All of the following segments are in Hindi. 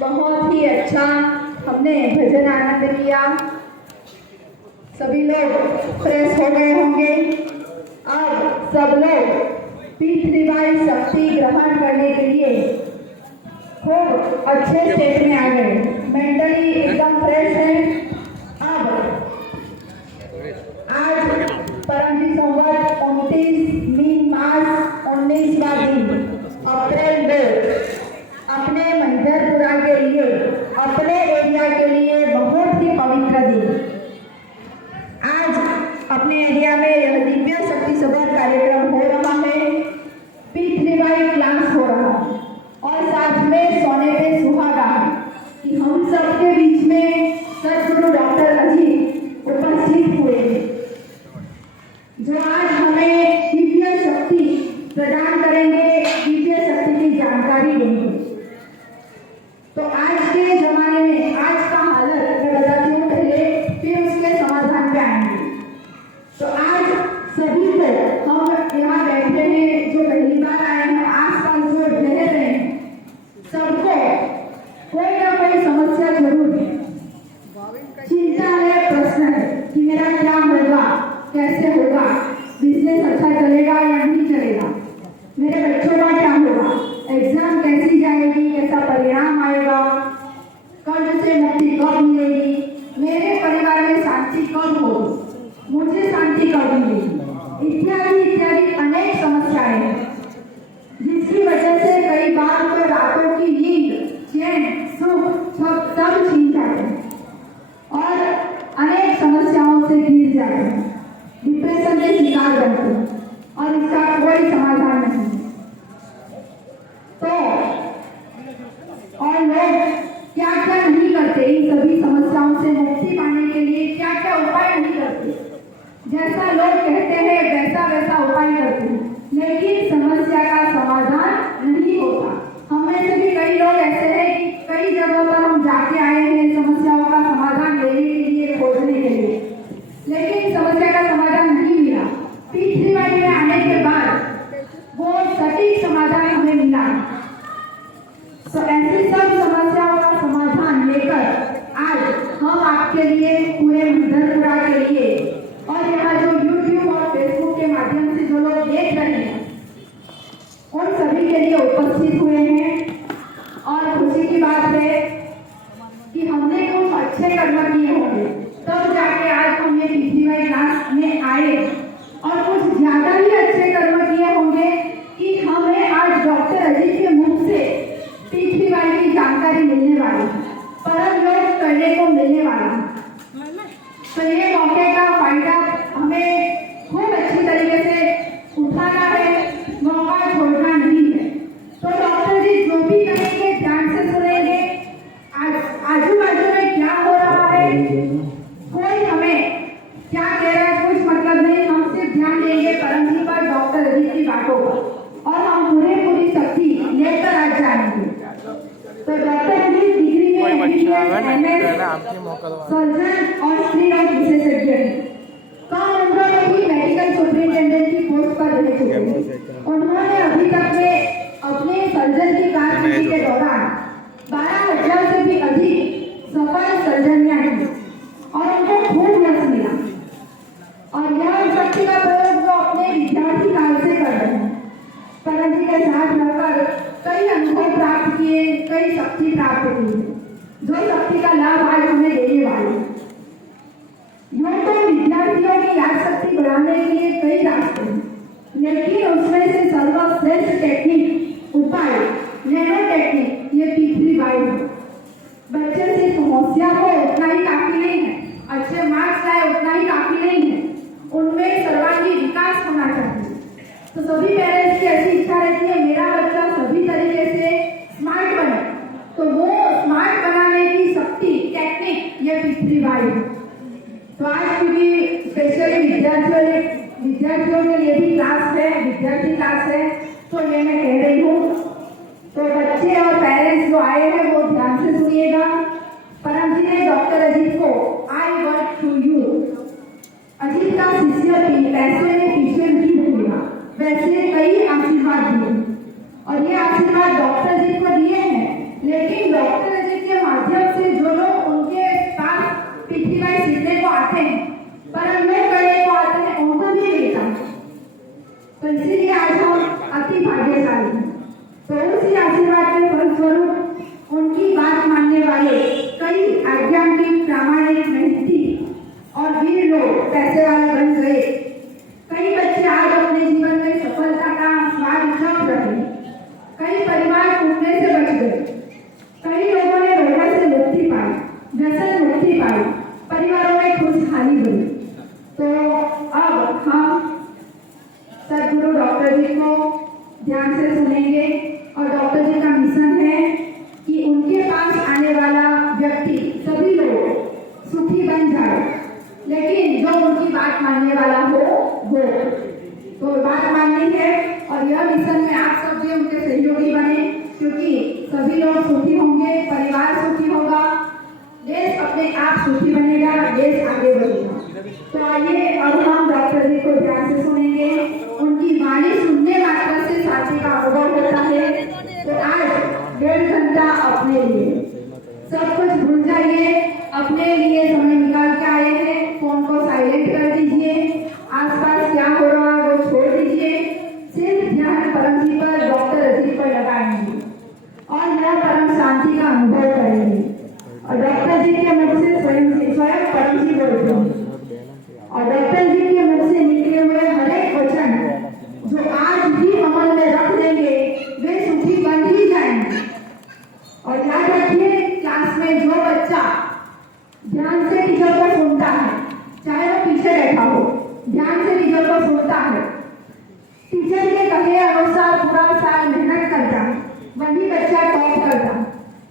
बहुत ही अच्छा हमने भजन आनंद किया। सभी लोग फ्रेश हो गए होंगे। अब सब लोग पीठ शक्ति ग्रहण करने के लिए खूब अच्छे स्टेट में आ गए, मेंटली एकदम फ्रेश है। अब आज परमजी संवत 29 मीन मास 19वां दिन अप्रैल 2 अपने महिधरपुरा के लिए, अपने एरिया के लिए बहुत ही पवित्र दिन। आज अपने एरिया में यह दिव्य शक्ति सभा कार्यक्रम हो रहा है। पीठ रिवाई क्लास हो रहा है और साथ में सोने पे सुहागा है कि हम सबके बीच में सदगुरु डॉक्टर अजीत उपस्थित हुए, जो आज हमें दिव्य शक्ति प्रदान करेंगे, दिव्य शक्ति की जानकारी देंगे। तो आज के कोई समस्या जरूर है, चिंता है, प्रश्न है कि मेरा क्या होगा, कैसे होगा, बिजनेस अच्छा चलेगा या नहीं चलेगा, मेरे बच्चों का क्या होगा, एग्जाम कैसी जाएगी, कैसा परिणाम आएगा, कर्ज से मुक्ति कब मिलेगी, मेरे परिवार में शांति कब होगी, मुझे शांति कब मिलेगी, इत्यादि इत्यादि अनेक समस्याएं हैं, जिसकी वजह से कई बार तो रातों की नींद, चैन, सुख सब छीन जाते हैं और अनेक समस्याओं से घिर जाते हैं, डिप्रेशन के शिकार बनते हैं और इसका कोई समाधान नहीं है। तो और लोग क्या क्या नहीं करते, इन सभी समस्याओं से मुक्ति पाने के लिए क्या क्या उपाय नहीं करते, जैसा लोग कहते हैं वैसा वैसा उपाय करते हैं, लेकिन समस्या का समाधान नहीं होता। हम में से भी कई लोग ऐसे हैं कि कई जगहों पर हम जाके आए हैं समस्याओं का समाधान लेने के लिए, खोजने के लिए, लेकिन समस्या का समाधान नहीं मिला। पीठरीवाई में आने के बाद वो सटीक समाधान हमें मिला। तो ऐसी सब समस्याओं का समाधान लेकर आज हम आपके लिए, पूरे मधरपुरा के लिए और यहाँ जो YouTube और Facebook के माध्यम से जो लोग देख रहे हैं उन सभी के लिए उपस्थित हुए हैं। और खुशी की बात है कि हमने कुछ अच्छे कर्म किए होंगे तब जाके आज हम ये पीठरीवाई क्लास में आए, और कुछ ज्यादा ही अच्छे कर्म किए होंगे कि हमें आज डॉक्टर अजीत के मुख से पीठरीवाई की जानकारी मिलने वाली, परम योग करने को मिलने वाला। तो ये मौके का फायदा हमें खूब अच्छी तरीके से उठाना है, मौका छोड़ना नहीं है। तो डॉक्टर जी जो भी कहेंगे ध्यान से सुनेंगे, आजू बाजू में क्या हो रहा है, कोई हमें क्या कह रहा है कुछ मतलब नहीं, हम सिर्फ ध्यान देंगे परम जी पर, डॉक्टर अजीत की बातों पर, और हम पूरी शक्ति लेकर आज जाएंगे। तो डॉक्टर अजीत डिग्री में सर्जन और स्त्री रोग विशेषज्ञ कम उम्र में ही मेडिकल सुपरिटेंडेंट की पोस्ट पर रह चुके हैं। उन्होंने अभी तक में अपने सर्जन की कारकिर्दी के दौरान 12,000 से भी अधिक सफल सर्जनियां की और उनको खूब यश मिला, और यह शक्ति का प्रयोग वो अपने विद्यार्थी काल से कर रहे हैं। परम जी के साथ रहकर कई अनुभव प्राप्त किए, कई शक्ति प्राप्त की, जो शक्ति का लाभ आज हमें देने वाले हैं। यूं तो विद्यार्थियों की याद शक्ति बढ़ाने के लिए कई रास्ते हैं, लेकिन उसमें से सर्वश्रेष्ठ टेक्निक, उपाय, नैनो टेक्निक ये पीठरीवाई है। बच्चे से समस्या हो उतना ही काफी नहीं है, अच्छे मार्क्स लाए उतना ही काफी नहीं है, उनमें सर्वांगीण विकास होना चाहिए। तो सभी पेरेंट्स की ऐसी इच्छा रहती है मेरा बच्चा सभी तरीके से स्मार्ट बने, तो वो स्मार्ट बनाने की शक्ति, टेक्निक ये पीठरीवाई है। तो आज क्योंकि स्पेशली विद्यार्थियों के लिए भी क्लास है, विद्यार्थी क्लास है, तो ये मैं कह रही हूँ। तो बच्चे और पेरेंट्स जो आए हैं वो ध्यान से सुनिएगा। परम जी ने डॉक्टर अजीत को I work to you, Ajit का शिष्य पैसे में पीछे नहीं भूलेगा, वैसे कई आशीर्वाद दिए, और ये आशीर्वाद डॉक्टर अजीत को दिए हैं, लेकिन डॉक्टर अजीत के माध्यम से जो लोग उनके पास पीठरीवाई सीखने को आते हैं, परम योग करने को आते हैं, उनको भी मिलता है। तो इसीलिए आज हम अति भाग्यशाली हैं। तो उसी आशीर्वाद के फलस्वरूप उनकी बात मानने वाले कई आज्ञानिक, प्रामाणिक, मेहनती और वीर लोग पैसे वाले बन गए। कई बच्चे आज अपने जीवन में सफलता का स्वाद चख रहे, कई परिवार टूटने से बच गए, कई लोगों ने रोगा से मुक्ति पाई, व्यसन मुक्ति पाई, परिवारों में खुशहाली बनी। तो अब हम सदगुरु डॉक्टर जी को ध्यान से सुनेंगे, और डॉक्टर जी का मिशन है कि उनके पास आने वाला व्यक्ति, सभी लोग सुखी बन जाए, लेकिन जो उनकी बात मानने वाला हो वो। तो बात माननी है, और यह मिशन में आप सब भी उनके सहयोगी बने, क्योंकि सभी लोग सुखी होंगे, परिवार सुखी होगा, देश अपने आप सुखी बनेगा, देश आगे बढ़ेगा। तो आइए अब हम डॉक्टर जी को ध्यान से सुनेंगे। उनकी वाणी सुनने मात्र से साथी का अनुभव होता है। तो आज 1.5 घंटा अपने लिए सब बैठा हो, ध्यान से टीचर को सुनता है, टीचर के कहे अनुसार पूरा साल मेहनत करता है, वही बच्चा टॉप करता है।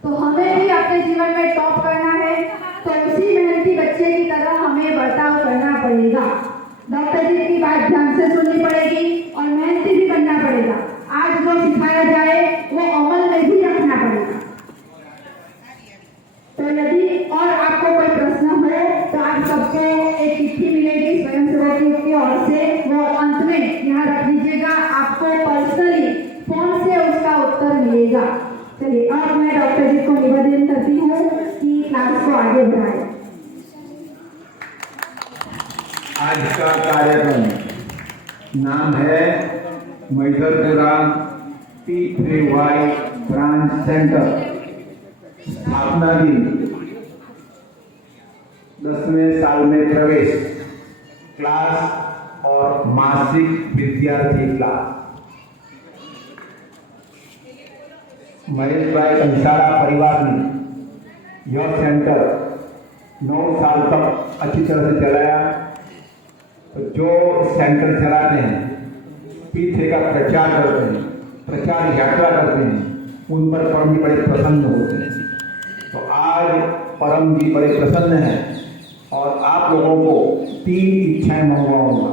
तो हमें भी अपने जीवन में टॉप करना है, तो उसी मेहनती बच्चे की तरह हमें बर्ताव करना पड़ेगा। डॉक्टर जी की बात ध्यान से सुननी पड़ेगी और मेहनती भी बनना पड़ेगा। आज जो सिखाया जाए वो अमल में भी रखना पड़ेगा। तो यदि और आपको कोई प्रश्न हो तो आप सबको एक चिट्ठी मिलेगी स्वयंसेवकों की ओर से, वो अंत में यहाँ रख लीजिएगा, आपको पर्सनली फोन से उसका उत्तर मिलेगा। चलिए अब मैं डॉक्टर जी को निवेदन करती हूँ कि क्लास को आगे बढ़ाएं। आज का कार्यक्रम नाम है मैदरपुरा P3Y ब्रांच सेंटर स्थापना दिन 10वें साल में प्रवेश क्लास और मासिक विद्यार्थी क्लास। महेश भाई कंसारा परिवार ने यह सेंटर 9 साल तक अच्छी तरह से चलाया। तो जो सेंटर चलाते हैं, P3 का प्रचार करते हैं, प्रचार यात्रा करते हैं, उन पर परम जी बड़े प्रसन्न होते हैं। तो आज परम जी बड़े प्रसन्न हैं और आप लोगों को 3 इच्छाएं मंगवाऊंगा।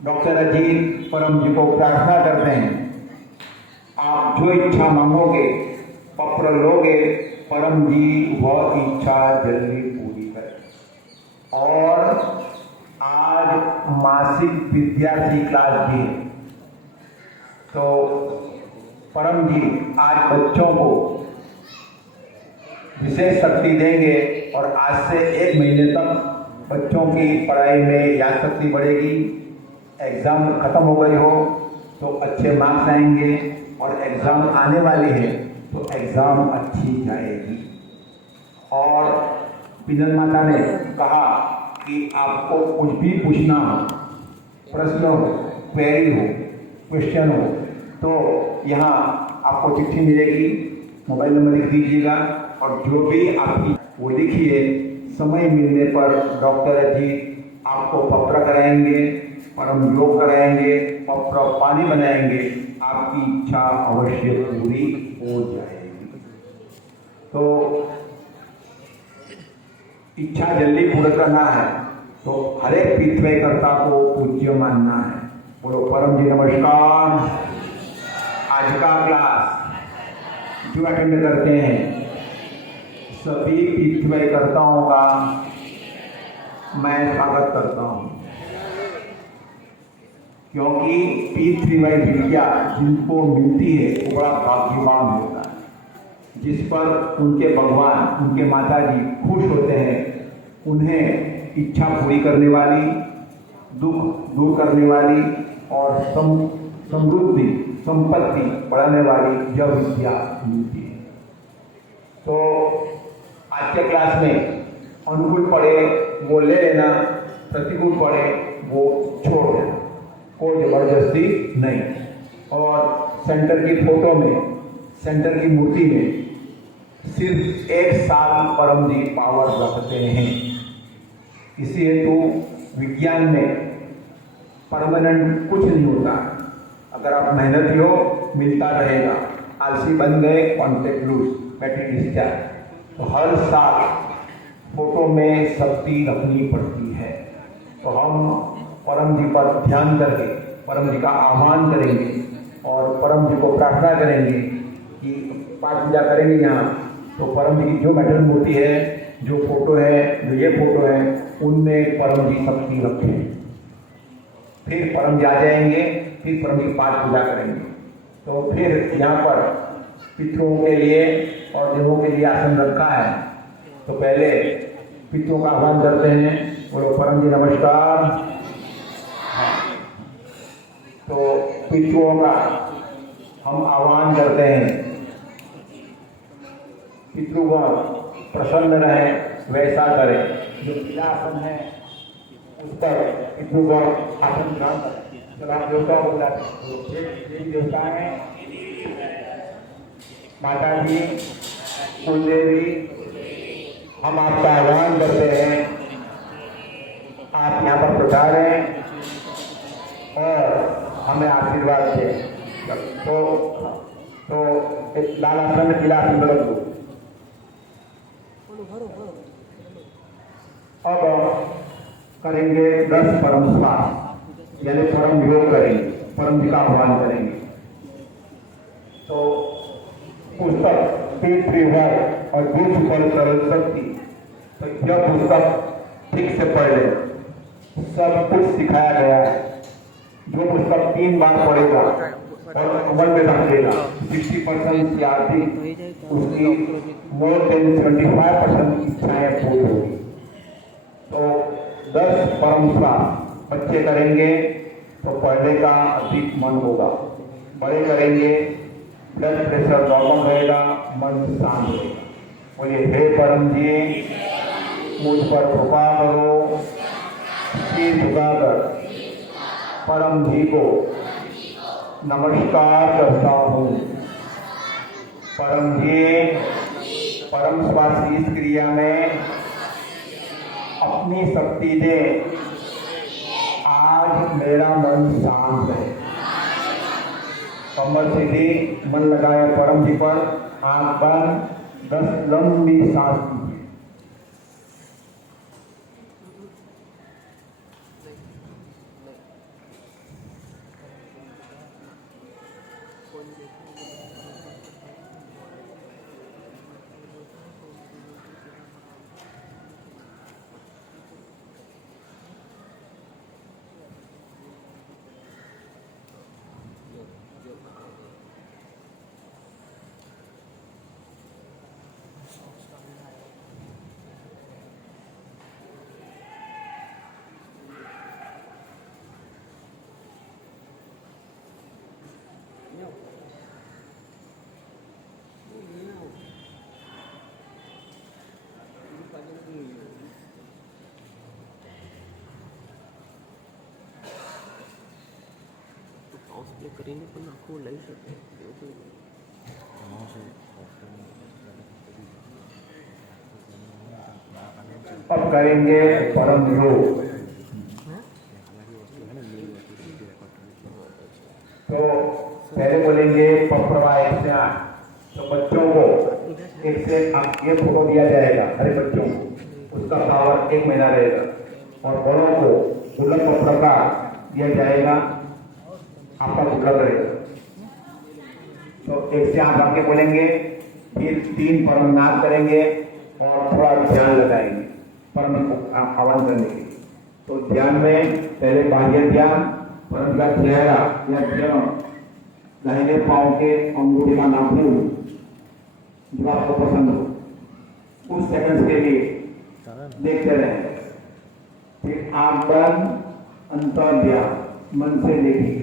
डॉक्टर अजीत परम जी को प्रार्थना करते हैं, आप जो इच्छा मांगोगे, पत्र लोगे, परम जी वह इच्छा जल्दी पूरी करें। और आज मासिक विद्यार्थी क्लास भी है, तो परम जी आज बच्चों को विशेष शक्ति देंगे और आज से 1 महीने तक बच्चों की पढ़ाई में याद शक्ति बढ़ेगी। एग्ज़ाम खत्म हो गई हो तो अच्छे मार्क्स आएंगे और एग्ज़ाम आने वाली है तो एग्ज़ाम अच्छी जाएगी। और पिजन माता ने कहा कि आपको कुछ भी पूछना हो, प्रश्न हो, क्वेरी हो, क्वेश्चन हो, तो यहाँ आपको चिट्ठी मिलेगी, मोबाइल नंबर लिख दीजिएगा और जो भी आपकी वो लिखिए। समय मिलने पर डॉक्टर जी आपको पत्र कराएंगे, परम योग कराएंगे, पत्र पानी बनाएंगे, आपकी इच्छा अवश्य पूरी हो जाएगी। तो इच्छा जल्दी पूरा करना है तो हर एक P3कर्ता को पूज्य मानना है। बोलो परम जी नमस्कार। आज का क्लास जो अटेंड करते हैं सभी P3कर्ताओं का मैं स्वागत करता हूँ, क्योंकि P3 विद्या जिनको मिलती है वो बड़ा भाग्यवान होता है, जिस पर उनके भगवान, उनके माता जी खुश होते हैं। उन्हें इच्छा पूरी करने वाली, दुख दूर करने वाली और समृद्धि संपत्ति बढ़ाने वाली यह विद्या मिलती है। तो आज के क्लास में अनुकूल पड़े वो ले लेना, प्रतिकूल पड़े वो छोड़ देना, कोई जबरदस्ती नहीं। और सेंटर की फोटो में, सेंटर की मूर्ति में सिर्फ 1 साल परम जी पावर रखते हैं। इसी हेतु विज्ञान में परमानेंट कुछ नहीं होता। अगर आप मेहनती हो मिलता रहेगा, आलसी बन गए कॉन्टेक्ट लूज, बैटरी डिस्चार्ज। तो हर साल फोटो में शक्ति रखनी पड़ती है। तो हम परम जी पर ध्यान करके परम जी का आह्वान करेंगे और परम जी को प्रार्थना करेंगे कि पाठ पूजा करेंगे यहाँ। तो परम जी की जो मेटल मूर्ति है, जो फोटो है, जो ये फोटो है, उनमें परम जी शक्ति रखें। फिर परम जी आ जाएंगे, फिर परम जी पाठ पूजा करेंगे। तो फिर यहाँ पर पितरों के लिए और देवों के लिए आसन रखा है। तो पहले पितरों का आह्वान करते हैं। बोलो परम जी नमस्कार। तो पितरों का हम आह्वान करते हैं, पितृगण प्रसन्न रहे वैसा करें। जो आसन है उस पर पितृगण आसन ग्रहण करें। चलो आप देवताओं को बुलाते हैं। देवता है माता जी, कुलदेवी, हम आपका आह्वान करते हैं। आप यहाँ पर प्रचारें और हमें आशीर्वाद दें। तो एक लाल आसन में पीला आसन रख दो। अब करेंगे 10 परम श्वास, यानी परम योग करेंगे, परम जी का आह्वान करेंगे। तो पुस्तक पीठ विभव और दूध पर सरल शक्ति, तो यह पुस्तक ठीक से पढ़ ले। सब कुछ सिखाया गया है। जो पुस्तक 3 बार पढ़ेगा और अमल में रख लेगा, 60% से अधिक उसकी मोर देन 75% इच्छाएं पूरी होगी। तो 10 परम श्वास बच्चे करेंगे तो पढ़ने का अधिक मन होगा, बड़े करेंगे ब्लड प्रेशर नॉर्मल रहेगा, मन शांत रहेगा। बोलिए हे परम जी, मुझ पर कृपा करो। सिर झुकाकर परम जी को नमस्कार करता हूँ। परम जी, परम श्वास की इस क्रिया में अपनी शक्ति दे। आज मेरा मन शांत है। कमर सीधी, मन लगाए परम जी पर, आंख बंद, 10 लंबी सांस लीजिए। કરીને પણ આખું લઈ શકે. अब करेंगे परम योग। तो पहले बोलेंगे पप्रवा 1 से 8। तो बच्चों को 1 से 8 ये फोटो दिया जाएगा, हरे बच्चों को, उसका पावर 1 महीना रहेगा। और बड़ों को गुल्लक पत्र का दिया जाएगा, आपका गुल्लक रहेगा। तो 1 से 8 वाक्य बोलेंगे, फिर 3 परम नाद करेंगे और थोड़ा ध्यान लगाएंगे परम को आह्वान करने के लिए। तो ध्यान में पहले बाह्य ध्यान, परम का चेहरा या चरण, दाहिने पांव के अंगूठे का नाखून जो आपको पसंद हो, कुछ सेकंड्स के लिए देखते रहें। फिर आंख बंद, अंतर ध्यान, मन से देखिए।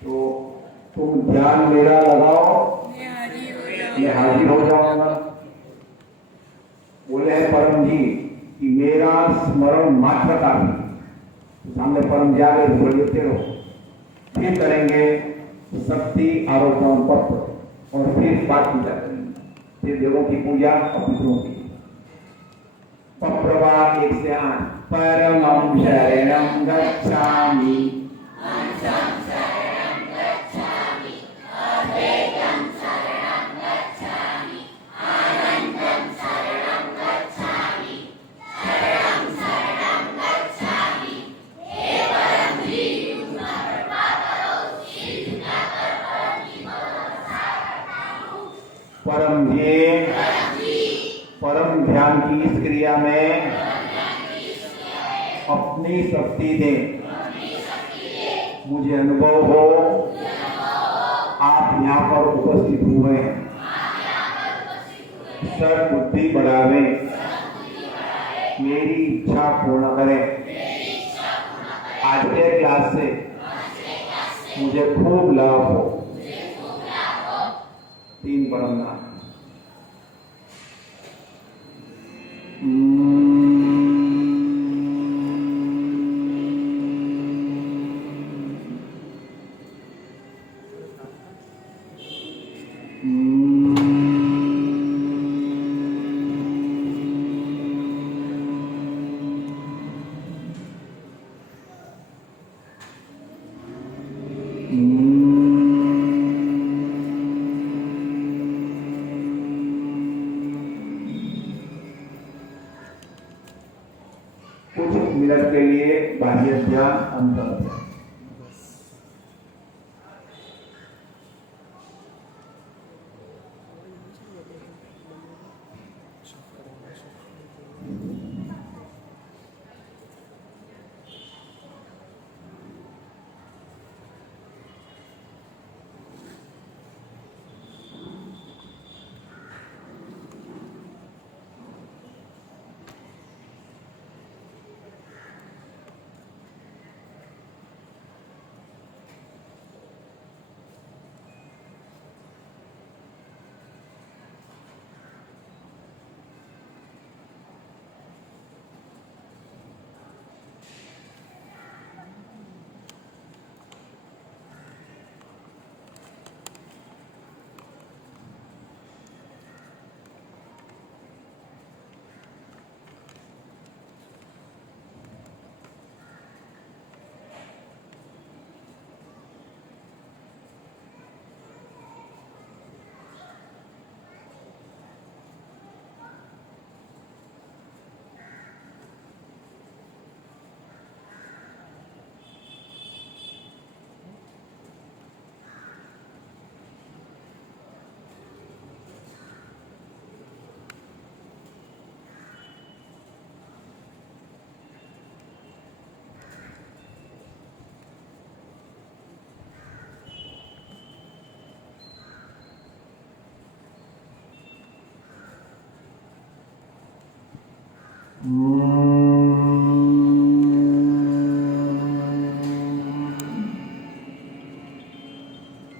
तो तुम ध्यान मेरा लगाओ, मैं हाजिर हो जाऊंगा। बोले हैं परम जी कि मेरा स्मरण मात्र का भी, सामने परम जी आ गए, बोलते रहो। फिर करेंगे शक्ति आरोपण पत्र और फिर पाठ पूजा करेंगे, फिर देवों की पूजा और पितरों की। पप्रवा 1 से 8। परमं शरणं गच्छामि, परम जी, परम ध्यान की इस क्रिया में अपनी शक्ति दें। मुझे अनुभव हो आप यहाँ पर उपस्थित हुए हैं। सद बुद्धि बढ़ावे, मेरी इच्छा पूर्ण करें। आज के क्लास से मुझे खूब लाभ हो। 3 परम नाम। मिनट के लिए बाह्य ध्यान, अंतर ध्यान।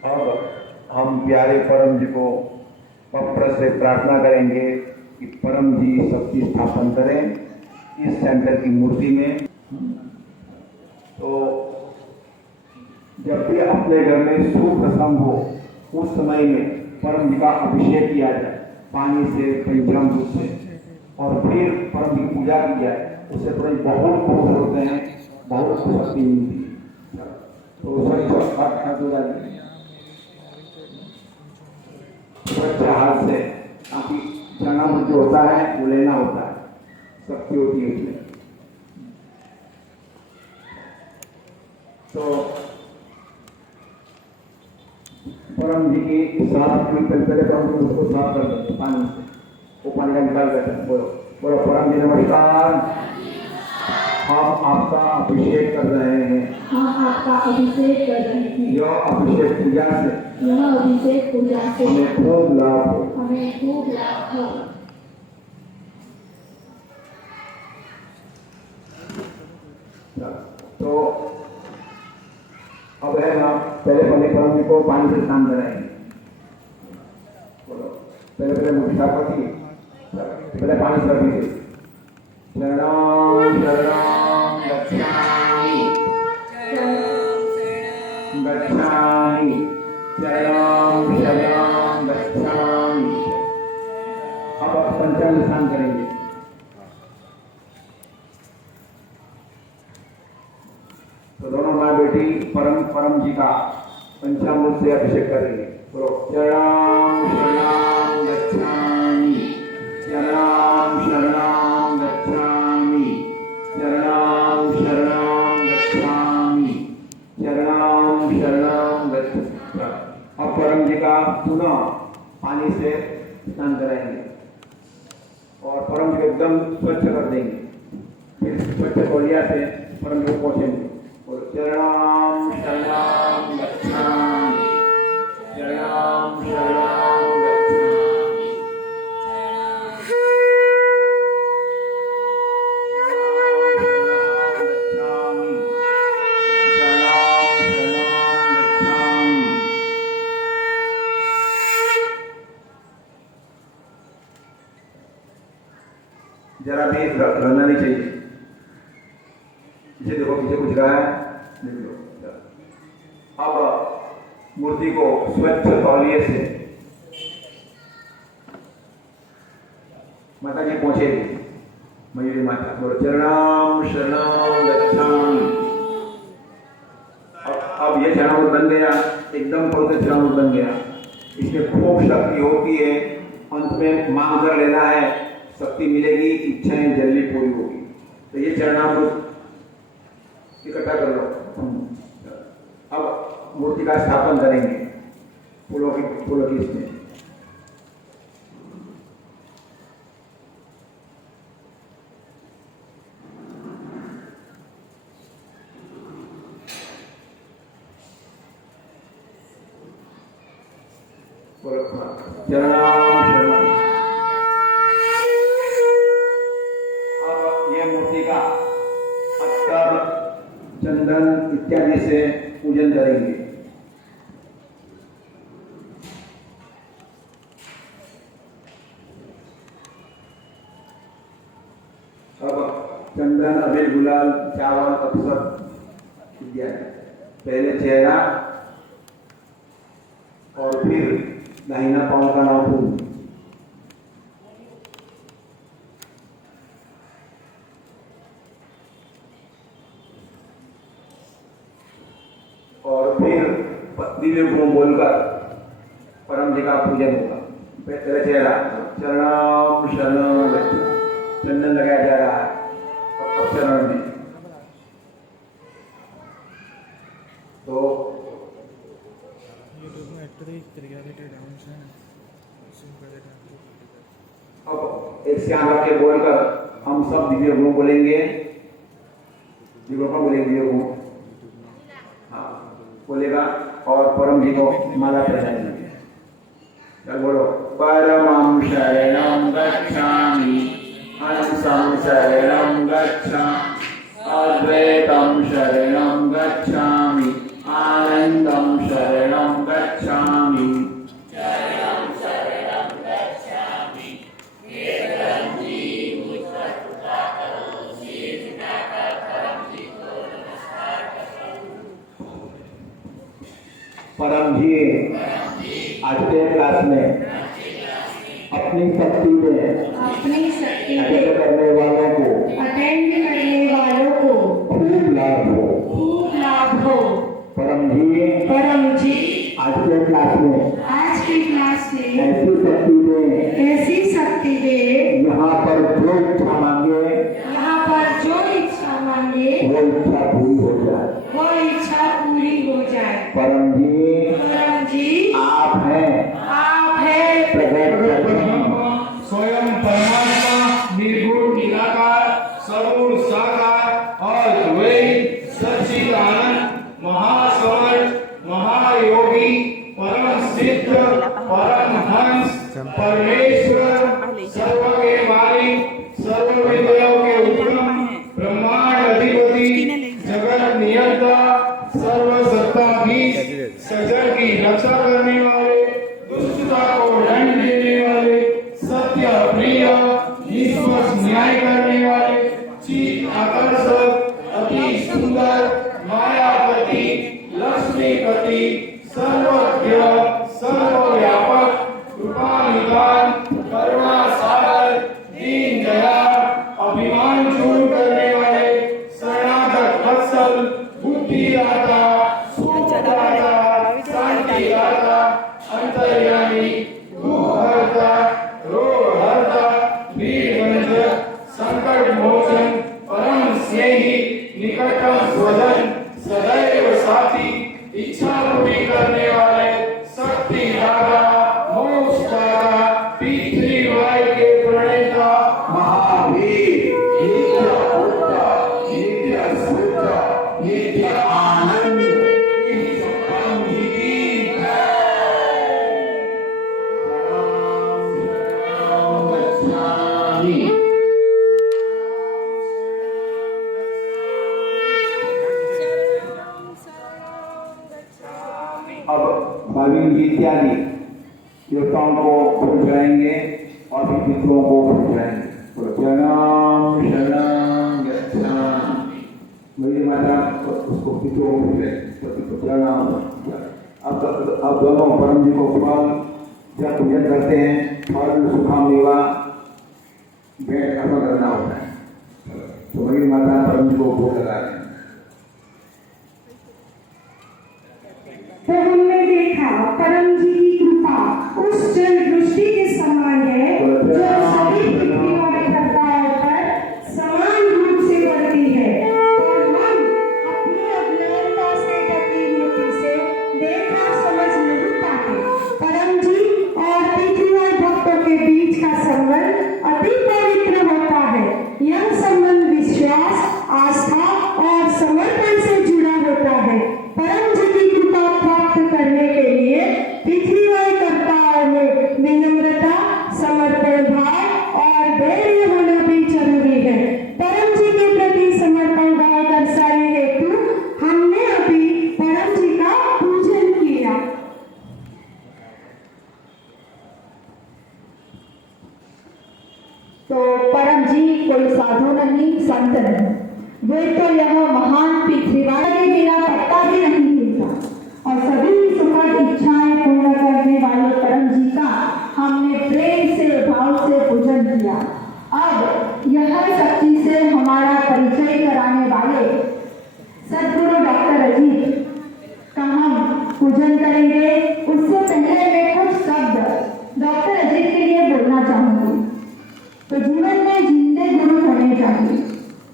अब हम प्यारे परम जी को पत्र से प्रार्थना करेंगे कि परम जी शक्ति स्थापन करें इस सेंटर की मूर्ति में। तो जब भी अपने घर में शुभ प्रसंग हो उस समय में परम जी का अभिषेक किया जाए पानी से, पंचामृत से, और फिर परम जी की पूजा की जाए, उससे परम जी बहुत खुश होते हैं, बहुत शक्ति मिलती है। तो स्वच्छ हाथ से काफी जनाम जो होता है वो लेना होता है, शक्ति होती है उसमें। तो परम जी की साफ पहले परम जी उसको साफ कर देते पानी से, वो पानी का निकाल देते हैं। बोलो बोलो परम जी नमस्कार, हम आपका अभिषेक कर रहे हैं। हम आपका अभिषेक कर रहे हैं। यह अभिषेक पूजा से, यह अभिषेक पूजा से हमें खूब लाभ हो, हमें खूब लाभ हो। तो अब है ना, पहले परम जी को पानी से स्नान कराएंगे। बोलो पहले मुठ्ठा पति, पहले पानी से रखेंगे। शरणं शरणं गच्छामि, गच्छामि, शरणं शरणं गच्छामि। अब पंचांग स्नान करेंगे। तो दोनों माँ बेटी परम जी का पंचामृत से अभिषेक करेंगे। बोलो शरणं शरणं गच्छामि, शरणं शरणं गच्छामि, शरणं शरणं गच्छामि, शरणं शरणं गच्छामि। अब परम जी का पुनः पानी से स्नान कराएंगे और परम जी को एकदम स्वच्छ कर देंगे। फिर स्वच्छ तौलिया से परम जी को पोंछेंगे। शरणं शरणं गच्छामि, शरणं शरणं गच्छामि, जरा भी रहना नहीं चाहिए। पीछे देखो, पीछे कुछ रहा है, देख लो। अब मूर्ति को स्वच्छ तौलिए से माता जी पहुंचेगी। मयूरी माता बोलो चरणं शरणं गच्छामि। अब ये चरणामृत बन गया, एकदम पवित्र चरणामृत बन गया। इसमें खूब शक्ति होती है। अंत में मांग कर लेना है, शक्ति मिलेगी, इच्छाएं जल्दी पूरी होगी। तो ये चरणामृत इकट्ठा कर लो। अब मूर्ति का स्थापन करेंगे फूलों की इसमें। शरणम। अब ये मूर्ति का अत्तर, चंदन इत्यादि से पूजन करेंगे। अब चंदन, अबीर, गुलाल, चावल, अक्षत इत्यादि पहले चेहरा और फिर दाहिना पांव का नाखून। और फिर दिव्य गुण बोलकर परम जी का पूजन होगा। पहले चेहरा चरणम शरणम गच्छामि, चंदन लगाया जा रहा है अब चरण में। तो अब एक श्याम रख के बोलकर हम सब दिव्य गुण बोलेंगे। दिव्य गुण बोलेंगे, दिव्य गुण बोलेगा और परम जी को माला पहनाएंगे। चल बोलो। परमं शरणं गच्छामि, हंसं शरणं गच्छामि, अद्वैतं शरणं गच्छामि, आनंदं शरणं गच्छामि। परम जी आज के क्लास में अपनी शक्ति में अटेंड करने वालों को खूब लाभ हो। परम जी आज के क्लास में ऐसी शक्ति दे यहाँ पर जो इच्छा मांगे वो इच्छा पूरी हो जाए। परम जी आप हैं स्वयं परमात्मा, निर्गुण निराकार, सगुण साकार और द्वैत सच्चिदानंद, महासमर्थ, महायोगी, परम सिद्ध, परम हंस, परमेश्वर, सर्व के मालिक, सर्व विद्याओं के उत्तम, ब्रह्मांड अधिपति, जगत नियंता, सर्वसत्ताधीश, सजल की रक्षा करने वाले, दुष्टता को दंड देने वाले, सत्य प्रिय, निष्पक्ष न्याय करने वाले, चित आकर्षक, अति सुंदर, मायापति, लक्ष्मीपति, सर्वज्ञ, सर्वव्यापक, कृपानिधान, करुणा सागर, दीन दयाल, अभिमान दूर करने वाले, शरणागत वत्सल, बुद्धिदाता, सुखदाता, शांतिदाता, अंतर्यामी, दुःखहर्ता, रोगहर्ता, वीरवंदक, संकट मोचन, परम स्नेही, निकटतम स्वजन, सदैव साथी, इच्छा पूरी करने वाले, शक्ति दाता, मोक्षदाता, पितृवाय के प्रणेता, महावीर, नित्य बुद्ध, नित्य शुद्ध, नित्य आनंद, इस परम जी की जय। शरणं गच्छामि। अब भाविक जी इत्यादि देवताओं को फूल चढ़ाएंगे और भी पितरों को फूल चढ़ाएंगे। शरणं शरणं गच्छामि। मेरी माता उसको पितरों को फूल प्रणाम। अब दोनों परम जी को फल जब पूजन करते हैं, फल सुखा मेवा भेंट कर्म करना होता है। तो मेरी माता परम जी को भोग लगा रहे हैं। तो हमने देखा परम जी की कृपा उस जल दृष्टि के समान है जो सभी पृथ्वी और धरताओं पर समान रूप से बढ़ती है। और हम अति पवित्र होता है। यह संबंध विश्वास, आस्था और समर्पण से जुड़ा होता है। परम जी की कृपा प्राप्त करने के लिए पृथ्वीकर्ताओं में विनम्रता, समर्पण भाव और धैर्य होना भी जरूरी है। परम जी के प्रति समर्पण भाव दर्शाने हेतु हमने अभी परम जी का पूजन किया। तो परम जी कोई साधु नहीं, संत नहीं, वे तो यह महान पृथ्वीवास के बिना पत्ता भी नहीं हिलता और सभी सुखद इच्छाएं पूर्ण करने वाले परम जी का हमने प्रेम से, भाव से पूजन किया। अब यह शक्ति से हमारा परिचय कराने वाले सद्गुरु डॉक्टर अजीत का हम पूजन करेंगे। उससे पहले मैं कुछ शब्द डॉक्टर अजीत के लिए बोलना चाहूंगी। तो जीवन में जिंदे गुरु होने चाहिए।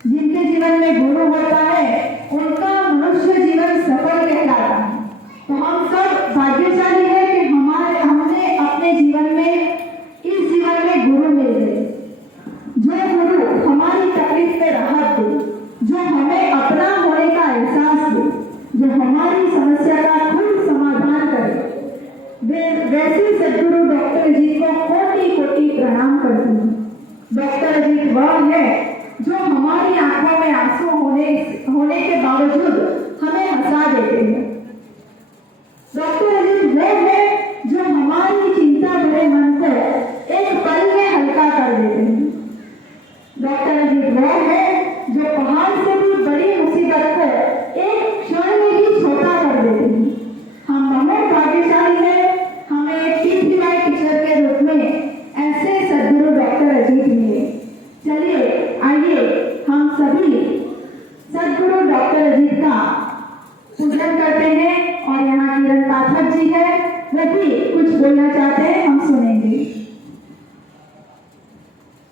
जिनके जीवन में गुरु होता है उनका मनुष्य जीवन सफल कहलाता है। तो हम सब भाग्यशाली है कि हमने अपने जीवन में, इस जीवन में गुरु मिले, जो गुरु हमारी तकलीफ में राहत दे, जो हमें अपना होने का एहसास दे, जो हमारी समस्या का खुद समाधान करे। वैसे सद्गुरु डॉक्टर जी को कोटि कोटि प्रणाम करती हूँ। डॉक्टर अजीत वह है जो हमारी आंखों में आंसू होने के बावजूद हमें हंसा देते हैं। डॉक्टर अजीत वो है जो हमारी चिंता भरे मन को एक पल में हल्का कर देते हैं। डॉक्टर अजीत वो है जो पहाड़ से भी बड़ी मुसीबत को एक क्षण में ही छोटा कर देते हैं। हम बहुत भाग्यशाली हैं, हमें पीटीवाई टीचर के रूप में ऐसे सद्गुरु डॉक्टर अजीत मिले। चलिए आइए हम सभी सद्गुरु डॉक्टर अजीत का पूजन करते हैं। और यहाँ किरण पाठक जी है, वे भी कुछ बोलना चाहते हैं, हम सुनेंगे।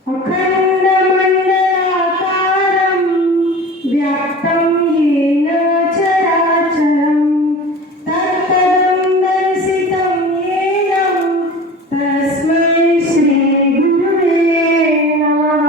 अखंड मंडलाकारं व्याप्तं येन चराचरं तत्पदं दर्शितं येन तस्मै श्री गुरुवे नमः।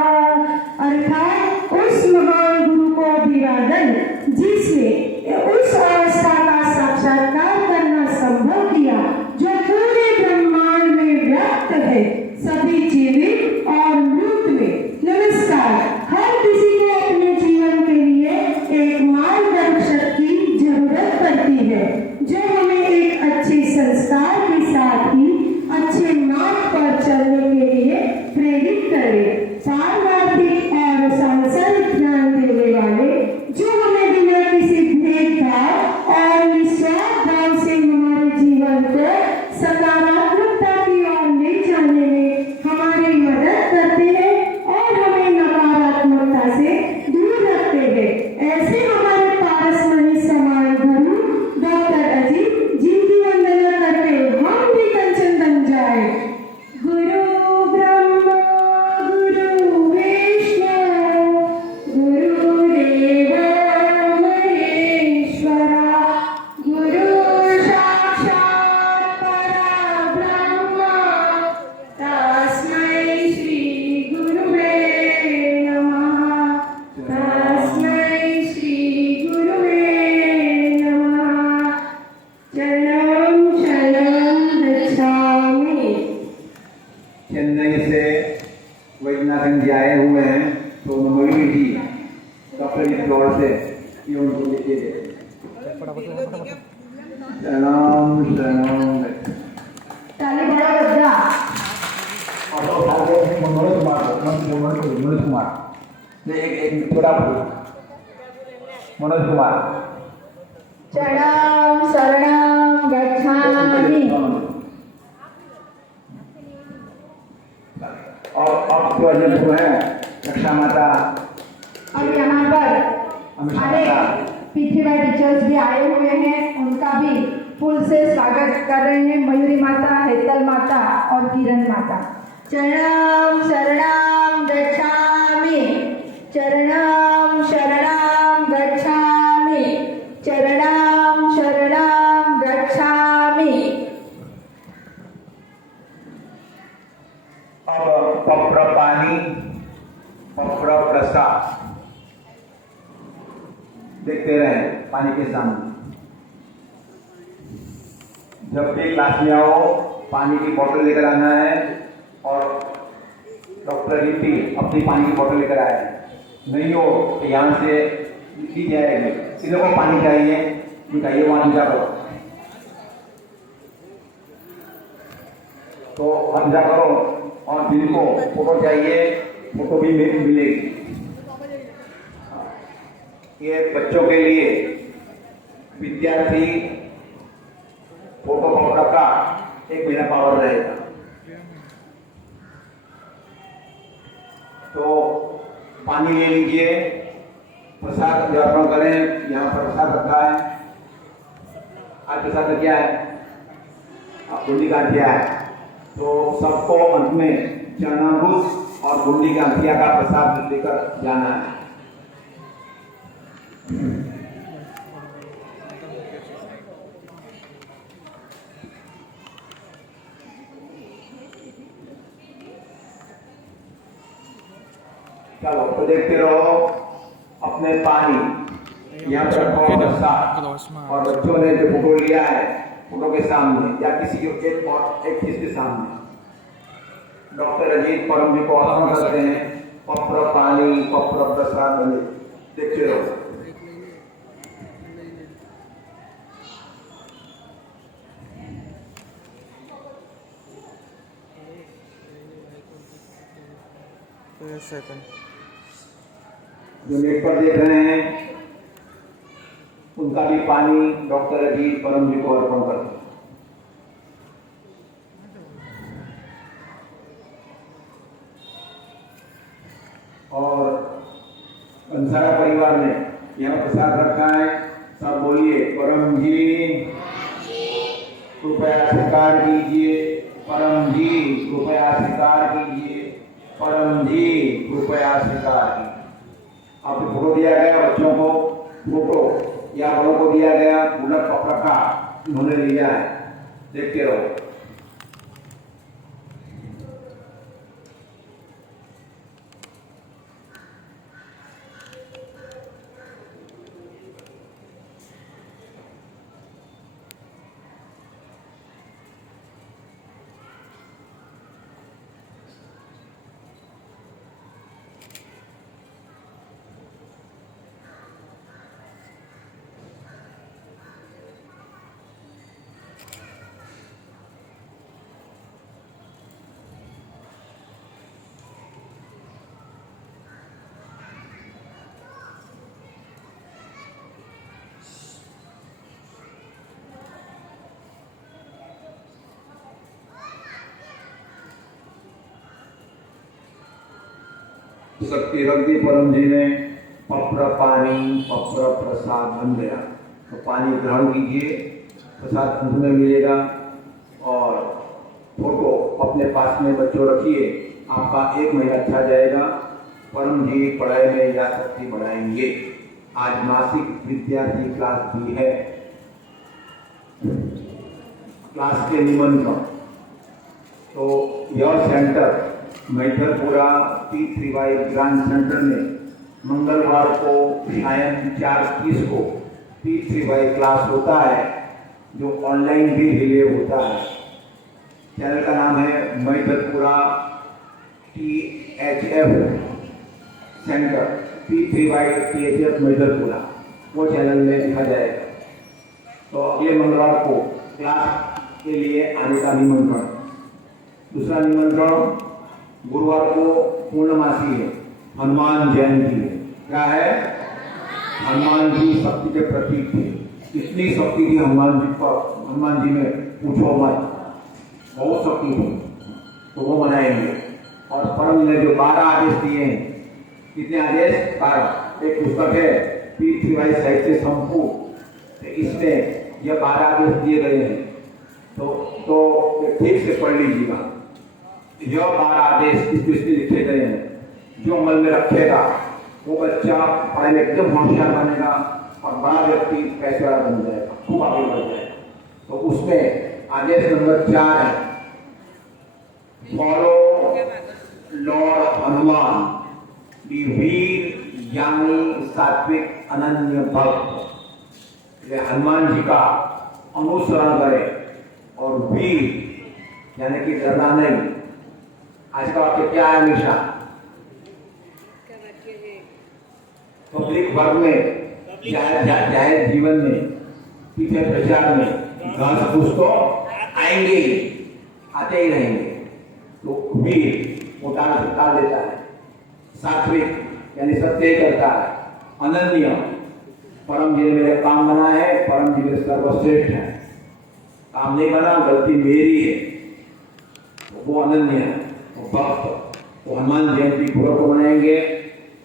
अर्थात उस महान गुरु को अभिवादन जिसने उस अवस्था का साक्षात्कार करना संभव किया जो पूरे ब्रह्मांड में व्याप्त है, सभी जीवित और मृत में। नमस्कार। हर किसी को अपने जीवन के लिए एक मार्गदर्शक की जरूरत पड़ती है जो हमें एक अच्छे संस्कार के साथ ही अच्छे मार्ग पर चलने के लिए प्रेरित करे। पारमार्थिक और सांसारिक ज्ञान देने वाले जो हमें बिना किसी भेदभाव और निस्वार्थ भाव से हमारे जीवन को सकारात्मकता की ओर ले जाने में हमारी मदद करते हैं और हमें नकारात्मकता से दूर रखते हैं। ऐसे हमारे पारसमणि समान गुरु डॉक्टर अजीत जी की वंदना करके हम भी कंचन बन जाए। गुरु ब्रह्मा गुरु विष्णु गुरुदेव महेश्वरा गुरु साक्षात् परब्रह्म तस्मै श्री गुरुवे नमः। तस्मै श्री गुरुवे नमः। चरणं शरणं गच्छामि। चेन्नई से वैद्यनाथन जी आए हुए हैं, तो मयूरी जी डॉक्टर जी फ्लोर से ये उनको देते शरणम शरणम। ताली बड़ा बजा। मनोज कुमार एक थोड़ा मनोज कुमार। चरणं शरणं गच्छामि। और जो अजंत है रक्षा माता। अब यहाँ पर अनेक पीठीबाई टीचर्स भी आए हुए हैं, उनका भी फूल से स्वागत कर रहे हैं। मयूरी माता, हेतल माता और किरण माता। चरणं शरणं गच्छामि। चरणं शरणं गच्छामि। चरणं शरणं गच्छामि। अब पप्रपाय पानी पप्र प्रसाद देखते रहे पानी के सामने। जब भी क्लास में आओ पानी की बोतल लेकर आना है और डॉक्टर रीति अपनी पानी की बोतल लेकर आए। नहीं हो तो यहाँ से लिखी जाएगी, किसी को पानी चाहिए निकालिए वहाँ पूजा करो, तो पूजा करो। और जिनको फोटो चाहिए फोटो भी मिलेगी। ये बच्चों के लिए विद्यार्थी फोटो कॉपी का 1 महीना पावर रहेगा। तो पानी ले लीजिए, प्रसाद अर्पण करें। यहाँ पर प्रसाद रखा है। आज प्रसाद क्या है? बूंदी गांठिया है। तो सबको अंत में चना भूस और बूंदी गांठिया का प्रसाद लेकर जाना है। चलो तो देखते रहो अपने पानी यहाँ पर रखो प्रसाद। और बच्चों ने जो फोटो लिया है फोटो के सामने या किसी के एक चीज के सामने डॉक्टर अजीत परम जी को अर्पण करते हैं। पप्र पानी पप्र प्रसाद बने, देखते रहो। जो नेट पर देख रहे हैं उनका भी पानी डॉक्टर अजीत परम जी को अर्पण करते हैं। और कंसारा परिवार ने यहाँ प्रसाद रखा है। सब बोलिए परम जी कृपया स्वीकार कीजिए, परम जी कृपया स्वीकार कीजिए, परम जी कृपया स्वीकार कीजिए। आपको फोटो दिया गया, बच्चों को फोटो या बड़ों को दिया गया, गुलाब पकड़ का उन्होंने लिया है। देखते रहो। शक्ति रख दी परम जी ने। पप्र पानी पप्र प्रसाद बन गया। तो पानी ग्रहण कीजिए, प्रसाद अंत में मिलेगा। और फोटो अपने पास में बच्चों रखिए, आपका 1 महीना अच्छा जाएगा। परम जी पढ़ाई में या शक्ति बढ़ाएंगे। आज मासिक विद्यार्थी क्लास भी है। क्लास के निमंत्रण तो यह सेंटर मैथरपुरा P3Y ग्रांड सेंटर में मंगलवार को सायं 4:30 को P3Y क्लास होता है, जो ऑनलाइन भी रिले होता है। चैनल का नाम है मैथरपुरा THF सेंटर, P3Y THF मैथरपुरा। वो चैनल में दिखा जाएगा। तो अगले मंगलवार को क्लास के लिए आने का निमंत्रण। दूसरा निमंत्रण गुरुवार को पूर्णमासी है, हनुमान जयंती है। क्या है? हनुमान जी शक्ति के प्रतीक थे। इतनी शक्ति थी हनुमान जी पर, हनुमान जी में पूछो मत, बहुत शक्ति थी। तो वो मनाएंगे। और परम ने जो 12 आदेश दिए हैं, कितने आदेश? 12। एक पुस्तक है P3Y साहित्य संपूर्ण, तो इसमें यह 12 आदेश दिए गए हैं। तो ठीक से पढ़ लीजिएगा। यह 12 आदेश इस में लिखे गए हैं। जो अमल में रखेगा वो बच्चा पढ़ाई में एकदम होशियार बनेगा और बड़ा व्यक्ति पैसे वाला बन जाएगा, खूब आगे बढ़ जाएगा। तो उसमें आदेश नंबर 4 है, फॉलो लॉर्ड हनुमान की वीर ज्ञानी सात्विक अनन्य भक्त, ये हनुमान जी का अनुसरण करें और वीर यानी कि डरना नहीं। आज का वाक्य क्या है? हमेशा पब्लिक वर्ग में, जाहिर जीवन में, पीछे प्रचार में घास फूस तो आएंगे ही, आते ही रहेंगे। तो वीर वो टाल देता है, सात्विक यानी सत्य करता है, अनन्य परम जी ने मेरे काम बना है, परम जी मेरे सर्वश्रेष्ठ है, काम नहीं बना गलती मेरी है, तो वो अनन्य है, वो भक्त। वो हनुमान जयंती गुरुवार को मनाएंगे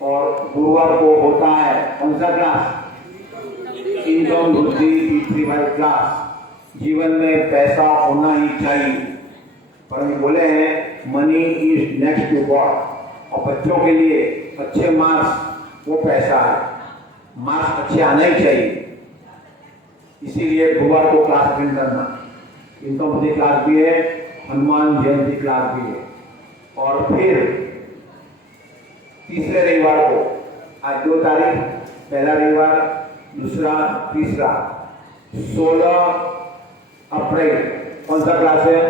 और गुरुवार को होता है कौन सा क्लास? इनकम बुद्धि P3Y क्लास। जीवन में पैसा होना ही चाहिए, पर बोले हैं money is next to God. और बच्चों के लिए अच्छे मार्क्स वो पैसा है, मार्क्स अच्छे आना ही चाहिए। इसीलिए गुरुवार को क्लास अटेंड करना। इनकम बुद्धि क्लास भी है, हनुमान जयंती क्लास भी है। और फिर तीसरे रविवार को, आज 2 तारीख, पहला रविवार, दूसरा, तीसरा, 16 अप्रैल कौन सा क्लास है?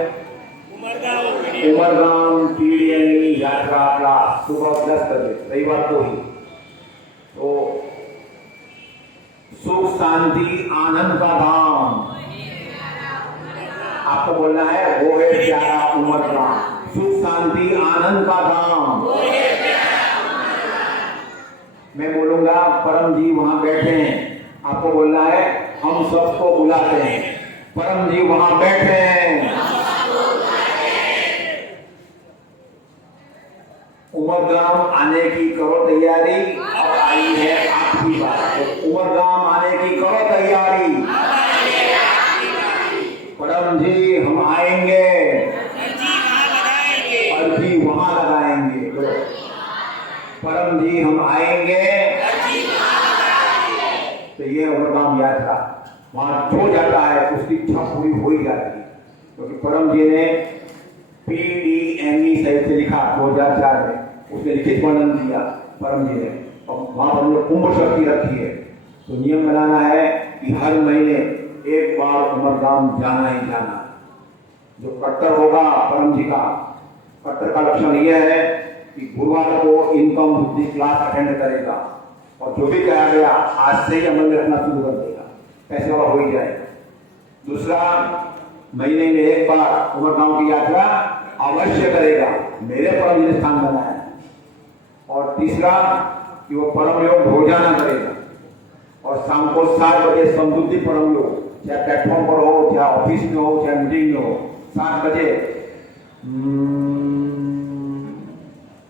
उमरगाम पीडीएनी यात्रा क्लास, सुबह 10 बजे, रविवार को ही। तो सुख शांति आनंद का धाम आपको बोलना है, वो है प्यारा उमरगाम। सुख शांति आनंद का धाम। मैं बोलूंगा परम जी वहां बैठे हैं, आपको बोलना है हम सबको बुलाते हैं, परम जी वहां बैठे हैं। उमरगाम आने की करो तैयारी, और आई है आपकी बात। तो उमरगाम आने की करो तैयारी, परम जी हम आएंगे, अर्जी वहां लगाएंगे। परम जी हम आएंगे, तो ये उमरगाम यात्रा वहां जो जाता है उसकी इच्छा पूरी हो ही जाती है, क्योंकि परम जी ने PDME सहित से लिखा 2004 में, उसने लिखित वर्णन दिया परम जी ने, और वहां पर हमने कुंभ शक्ति रखी है। तो नियम बनाना है कि हर महीने एक बार उमरगाम जाना ही जाना। जो कट्टर होगा परम जी का, कट्टर का लक्षण यह है कि गुरुवार को इनकम बुद्धि क्लास अटेंड करेगा, और जो भी कहा गया आज से ही अमल में रखना शुरू कर देगा, पैसे वाला हो ही जाएगा। दूसरा, महीने में एक बार उमरगाम की यात्रा अवश्य करेगा, मेरे परम जी ने स्थान बनाया। और तीसरा कि वो परम योग भोजाना करेगा, और शाम को 7 बजे समृद्धि परम योग, चाहे प्लेटफॉर्म पर हो, चाहे ऑफिस में हो, चाहे मीटिंग में हो, 7 बजे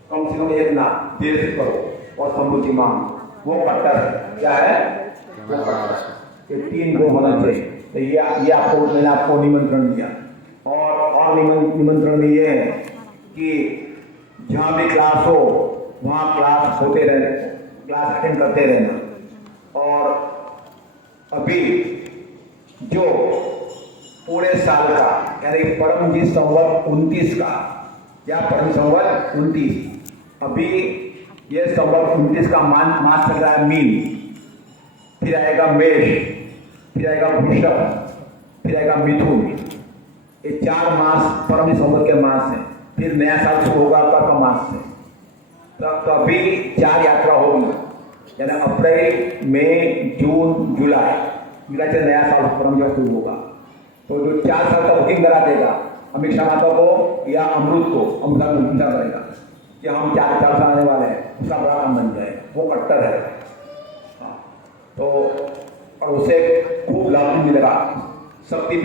कम से कम एक ना देर से करो और समृद्धि मांग। वो कट्टर है, क्या है? ये 3 गुण होना चाहिए। तो ये आपको, मैंने आपको निमंत्रण दिया। और निमंत्रण ये है कि जहाँ भी क्लास हो वहाँ क्लास होते रहना, क्लास अटेंड करते रहना। और अभी जो पूरे साल का यानी परम जी संवत 29 का, या परम संवत 29, अभी ये संवत 29 का मास चल रहा है मीन, फिर आएगा मेष, फिर आएगा वृषभ, फिर आएगा मिथुन। ये 4 मास परम संवत के मास हैं। फिर नया साल शुरू होगा आपका मास से। तो अभी 4 यात्रा होगी, यानी अप्रैल, मई, जून, जुलाई से नया साल परम जो शुरू होगा। तो जो 4 साल का बुकिंग करा देगा अमित शाह माता को या अमृत को, अमृत को पूछा करेगा कि हम 4 साल आने वाले हैं, उसका बड़ा काम बन जाए, वो कट्टर है। तो और उसे खूब लाभ भी मिलेगा, शक्ति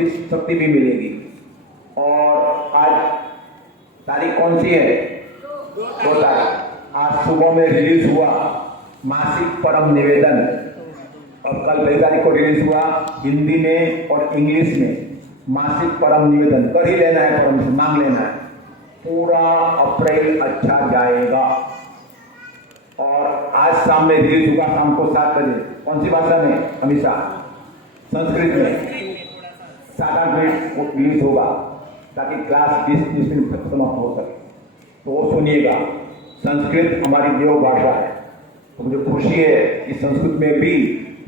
भी मिलेगी। और आज तारीख कौन सी है? 2 तारीख। आज सुबह में रिलीज हुआ मासिक परम निवेदन, और कल 2 तारीख को रिलीज हुआ हिंदी में और इंग्लिश में मासिक परम निवेदन। कर ही लेना है, परम से मांग लेना है। पूरा अप्रैल अच्छा जाएगा। और आज शाम में रिलीज हुआ, शाम को 7 बजे। कौन सी भाषा में? हमेशा संस्कृत में 7-8 मिनट रिलीज होगा, ताकि क्लास 20 मिनट तक समाप्त हो सके। तो वो सुनिएगा। संस्कृत हमारी देव भाषा है, तो मुझे खुशी है कि संस्कृत में भी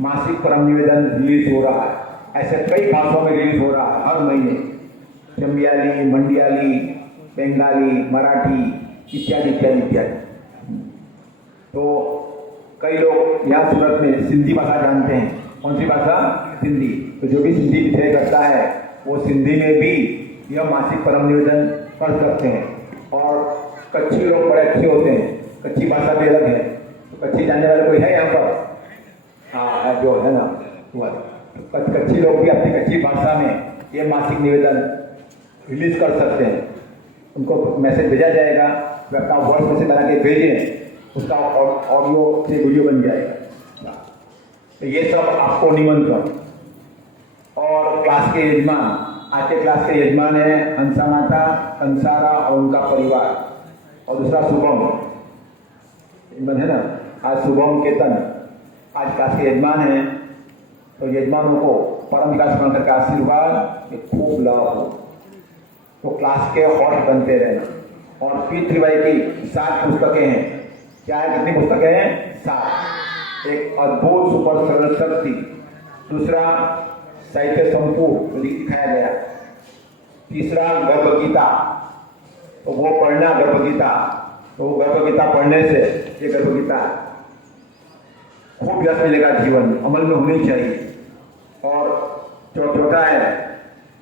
मासिक परम निवेदन रिलीज हो रहा है। ऐसे कई भाषाओं में रिलीज हो रहा है हर महीने, चंबियाली, मंडियाली, बंगाली, मराठी इत्यादि इत्यादि इत्यादि। तो कई लोग यहाँ सूरत में सिंधी भाषा जानते हैं। कौन सी भाषा? सिंधी। तो जो भी सिंधी विषय करता है वो सिंधी में भी यह मासिक परम निवेदन कर सकते हैं। और कच्छी लोग बड़े अच्छे होते हैं, कच्छी भाषा भी अलग है। तो कच्छी जानने वाले कोई है यहाँ पर? हाँ है, जो है ना वह। तो कच्छी लोग भी अपनी कच्छी भाषा में ये मासिक निवेदन रिलीज कर सकते हैं। उनको मैसेज भेजा जाएगा, वे अपना वॉइस मैसेज बना के भेजें, उसका ऑडियो से वीडियो बन जाएगा। तो ये सब आपको निमंत्रण। और क्लास के यजमान, आज के क्लास के यजमान है हंसा माता, कंसारा और उनका परिवार, और दूसरा शुभम यजमान है ना। आज शुभम केतन आज क्लास के यजमान हैं। तो यजमानों को परम विकास मंत्र का आशीर्वाद कि खूब लाभ हो, तो क्लास के हॉस्ट बनते रहना। और पी3 की 7 पुस्तकें हैं। क्या है? कितनी पुस्तकें हैं? 7। एक अद्भुत सुपर सरल शक्ति, दूसरा साहित्य संपूर्ण दिखाया गया, तीसरा गर्भ गीता, तो वो पढ़ना गर्भ गीता। तो गर्भ गीता पढ़ने से ये गर्भ गीता खूब यश मिलेगा, जीवन अमल में होनी चाहिए। और चौथा है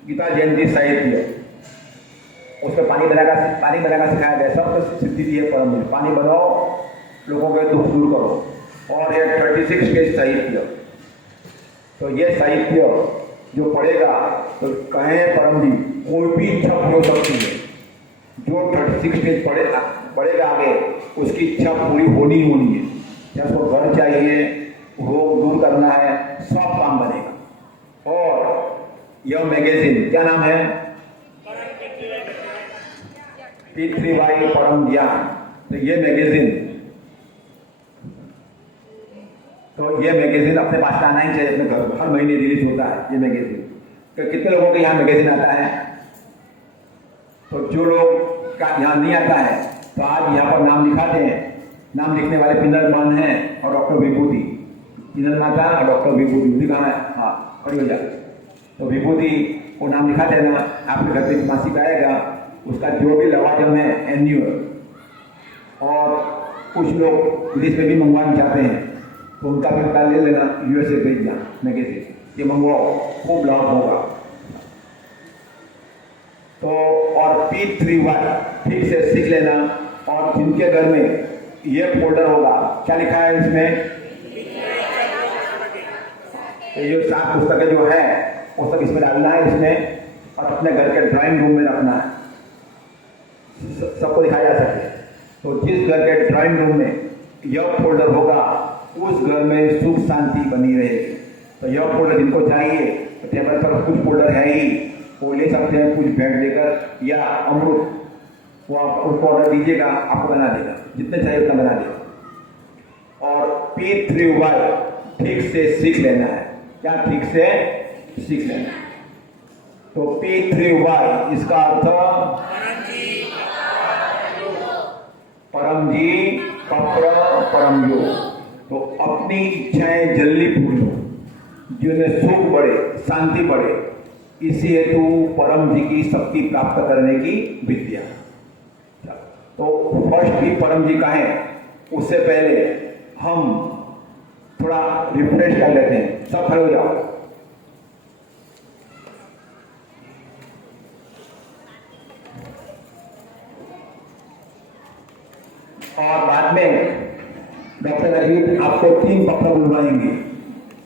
गीता जयंती साहित्य, उसमें पानी बनाना सिखाया गया। सब सिद्धि दी है परम में। पानी बनाओ, लोगों के दुख दूर करो। और ये 36 स्टेज साहित्य, तो ये साहित्य जो पढ़ेगा तो कहें परम जी कोई भी इच्छा पूरी हो सकती है। जो 36 स्टेज पढ़ेगा आगे उसकी इच्छा पूरी होनी है। चाहे उसको घर चाहिए, रोग दूर करना है, सब काम बनेगा। और यह मैगजीन क्या नाम है? पी3 परम ज्ञान। तो ये मैगजीन, तो ये मैगजीन अपने पास आना ही चाहिए अपने घर। हर महीने रिलीज होता है ये मैगजीन। तो कितने लोगों के यहाँ मैगजीन आता है? तो जो लोग का यहाँ नहीं आता है तो आज यहाँ पर नाम लिखाते हैं। नाम लिखने वाले पिनल मान हैं और डॉक्टर विभूति, पिनल माता और डॉक्टर विभूति कहाँ है? हाँ, खड़ी हो जाए। तो विभूति को नाम लिखा देना, आपके घर पे मासिक आएगा, उसका जो भी लवाजम है एन्यूअल। और कुछ लोग विदेश में भी मंगवाना चाहते हैं तो उनका भी पता ले लेना, यूएसए भेजना मैगजीन, ये मंगवाओ, खूब लाभ होगा। तो और P3 ठीक से सीख लेना। और जिनके घर में ये फोल्डर होगा, क्या लिखा है इसमें? ये 7 पुस्तकें जो है पुस्तक इसमें डालना है इसमें, और अपने घर के ड्राइंग रूम में रखना है, सबको दिखाया जा सके। तो जिस घर के ड्राइंग रूम में यह फोल्डर होगा उस घर में सुख शांति बनी रहेगी। तो यह फोल्डर जिनको चाहिए तो टेबल पर कुछ फोल्डर है ही, वो ले सकते हैं कुछ भेंट देकर, या अमृत वो आप उसको ऑर्डर दीजिएगा, आपको बना देगा, जितने चाहिए उतना बना देगा। और P3 ठीक से सीख लेना है। क्या? ठीक से सीख लेना है। तो P3 इसका अर्थ परम जी पत्र परम योग। तो अपनी इच्छाएं जल्दी पूरी हो, जिन्हें सुख बढ़े, शांति बढ़े, इसी हेतु परम जी की शक्ति प्राप्त करने की विद्या। तो फर्स्ट भी परम जी का है, उससे पहले हम थोड़ा रिफ्रेश कर लेते हैं। सब खड़े हो जाओ। और बाद में डॉक्टर अजीत आपको 3 पत्र बुलवाएंगे।